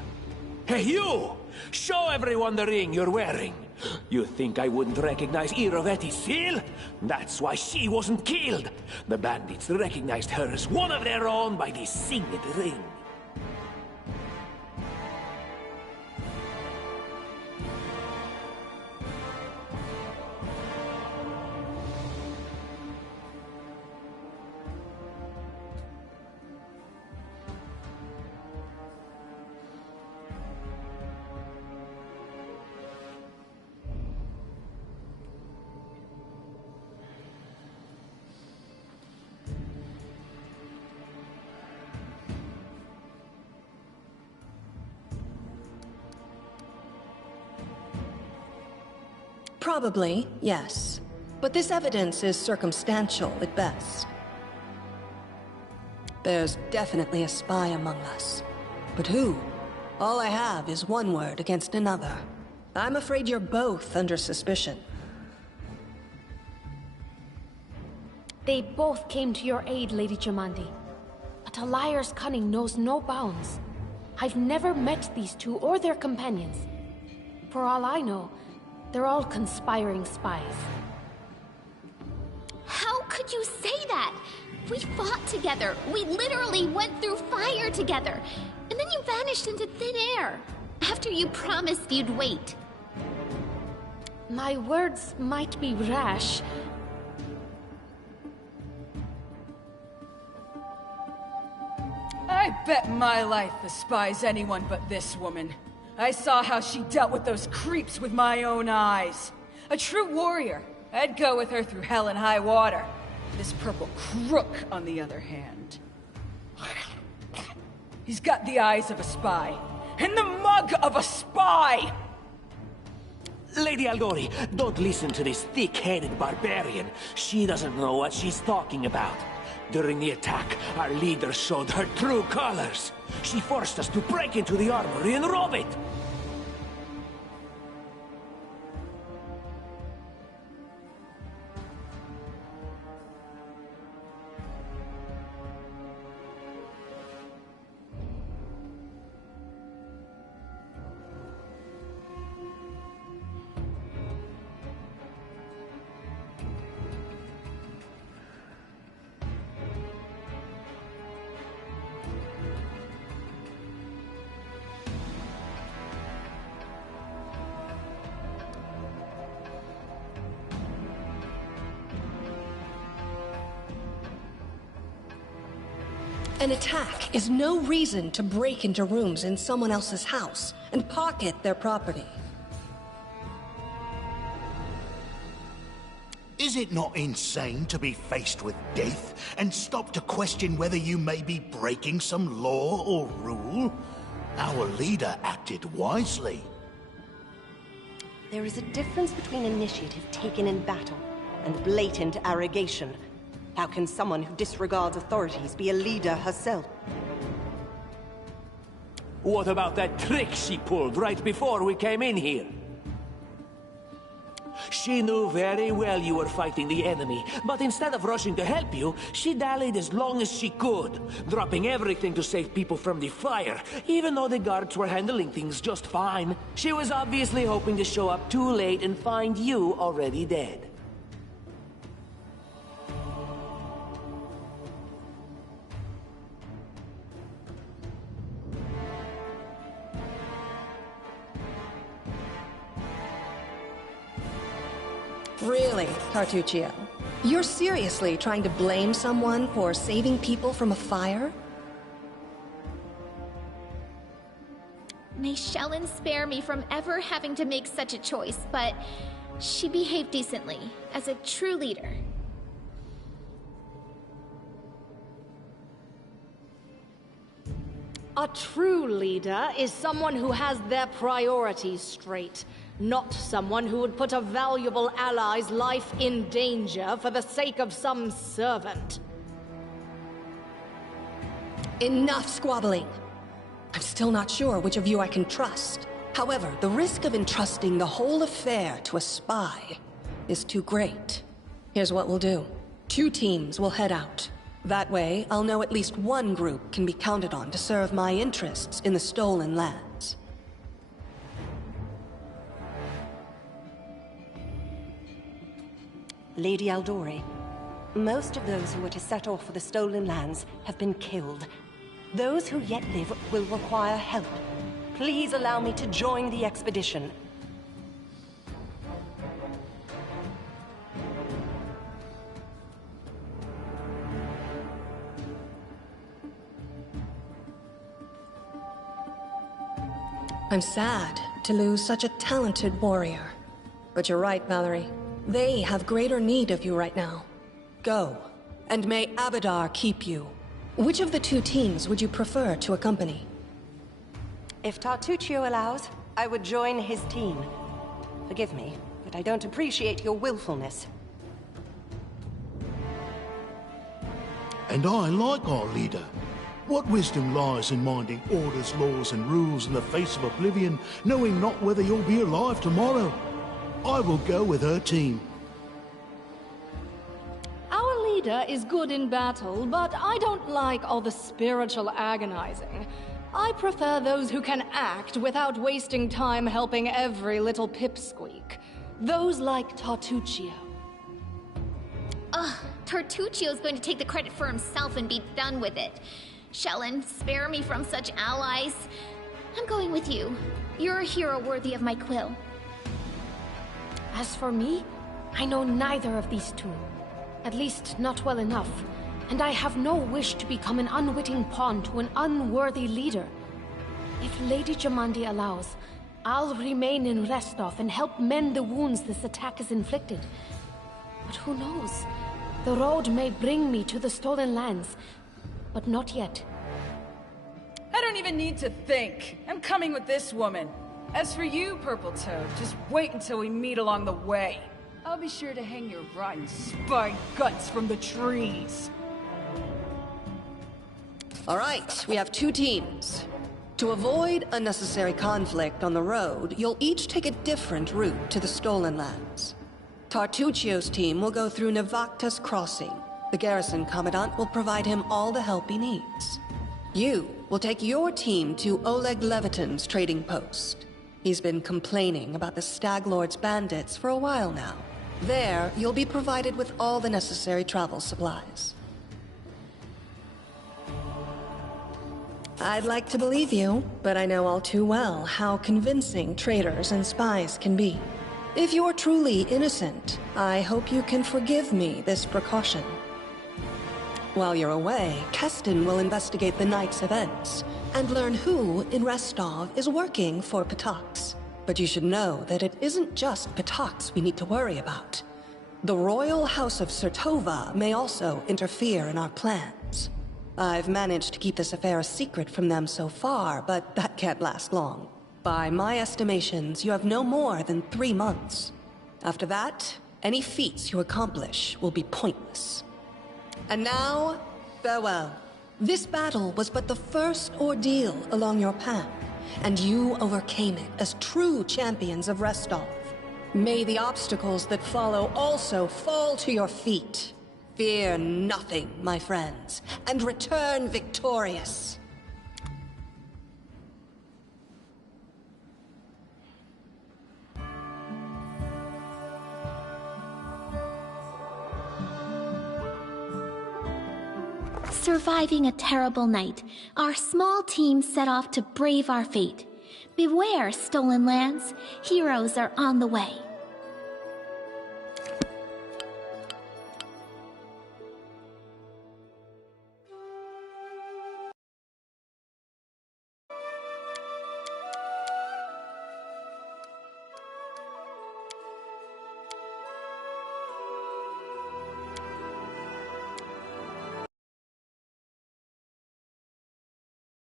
Hey, you! Show everyone the ring you're wearing. You think I wouldn't recognize Iroveti's seal? That's why she wasn't killed. The bandits recognized her as one of their own by this signet ring. Probably, yes. But this evidence is circumstantial at best. There's definitely a spy among us. But who? All I have is one word against another. I'm afraid you're both under suspicion. They both came to your aid, Lady Jamandi. But a liar's cunning knows no bounds. I've never met these two or their companions. For all I know, they're all conspiring spies. How could you say that? We fought together. We literally went through fire together. And then you vanished into thin air. After you promised you'd wait. My words might be rash. I bet my life despises anyone but this woman. I saw how she dealt with those creeps with my own eyes. A true warrior. I'd go with her through hell and high water. This purple crook, on the other hand. He's got the eyes of a spy. And the mug of a spy! Lady Aldori, don't listen to this thick-headed barbarian. She doesn't know what she's talking about. During the attack, our leader showed her true colors. She forced us to break into the armory and rob it. An attack is no reason to break into rooms in someone else's house and pocket their property. Is it not insane to be faced with death and stop to question whether you may be breaking some law or rule? Our leader acted wisely. There is a difference between initiative taken in battle and blatant arrogation. How can someone who disregards authorities be a leader herself? What about that trick she pulled right before we came in here? She knew very well you were fighting the enemy, but instead of rushing to help you, she dallied as long as she could, dropping everything to save people from the fire, even though the guards were handling things just fine. She was obviously hoping to show up too late and find you already dead. Really, Tartuccio? You're seriously trying to blame someone for saving people from a fire? May Shellen spare me from ever having to make such a choice, but she behaved decently, as a true leader. A true leader is someone who has their priorities straight, not someone who would put a valuable ally's life in danger for the sake of some servant. Enough squabbling. I'm still not sure which of you I can trust. However, the risk of entrusting the whole affair to a spy is too great. Here's what we'll do. 2 teams will head out. That way, I'll know at least one group can be counted on to serve my interests in the stolen lands. Lady Aldori, most of those who were to set off for the stolen lands have been killed. Those who yet live will require help. Please allow me to join the expedition. I'm sad to lose such a talented warrior. But you're right, Valerie. They have greater need of you right now. Go, and may Abadar keep you. Which of the 2 teams would you prefer to accompany? If Tartuccio allows, I would join his team. Forgive me, but I don't appreciate your willfulness. And I like our leader. What wisdom lies in minding orders, laws, and rules in the face of oblivion, knowing not whether you'll be alive tomorrow? I will go with her team. Our leader is good in battle, but I don't like all the spiritual agonizing. I prefer those who can act without wasting time helping every little pipsqueak. Those like Tartuccio. Ugh, Tartuccio's going to take the credit for himself and be done with it. Shellen, spare me from such allies. I'm going with you. You're a hero worthy of my quill. As for me, I know neither of these 2. At least, not well enough. And I have no wish to become an unwitting pawn to an unworthy leader. If Lady Jamandi allows, I'll remain in Restov and help mend the wounds this attack has inflicted. But who knows? The road may bring me to the stolen lands, but not yet. I don't even need to think. I'm coming with this woman. As for you, Purple Toad, just wait until we meet along the way. I'll be sure to hang your rotten spine guts from the trees. All right, we have 2 teams. To avoid unnecessary conflict on the road, you'll each take a different route to the stolen lands. Tartuccio's team will go through Navakta's crossing. The garrison commandant will provide him all the help he needs. You will take your team to Oleg Leviton's trading post. He's been complaining about the Stag Lord's bandits for a while now. There, you'll be provided with all the necessary travel supplies. I'd like to believe you, but I know all too well how convincing traitors and spies can be. If you're truly innocent, I hope you can forgive me this precaution. While you're away, Keston will investigate the night's events and learn who in Restov is working for Patox. But you should know that it isn't just Patox we need to worry about. The Royal House of Sertova may also interfere in our plans. I've managed to keep this affair a secret from them so far, but that can't last long. By my estimations, you have no more than 3 months. After that, any feats you accomplish will be pointless. And now, farewell. This battle was but the first ordeal along your path, and you overcame it as true champions of Restov. May the obstacles that follow also fall to your feet. Fear nothing, my friends, and return victorious. Surviving a terrible night, our small team set off to brave our fate. Beware, stolen lands. Heroes are on the way.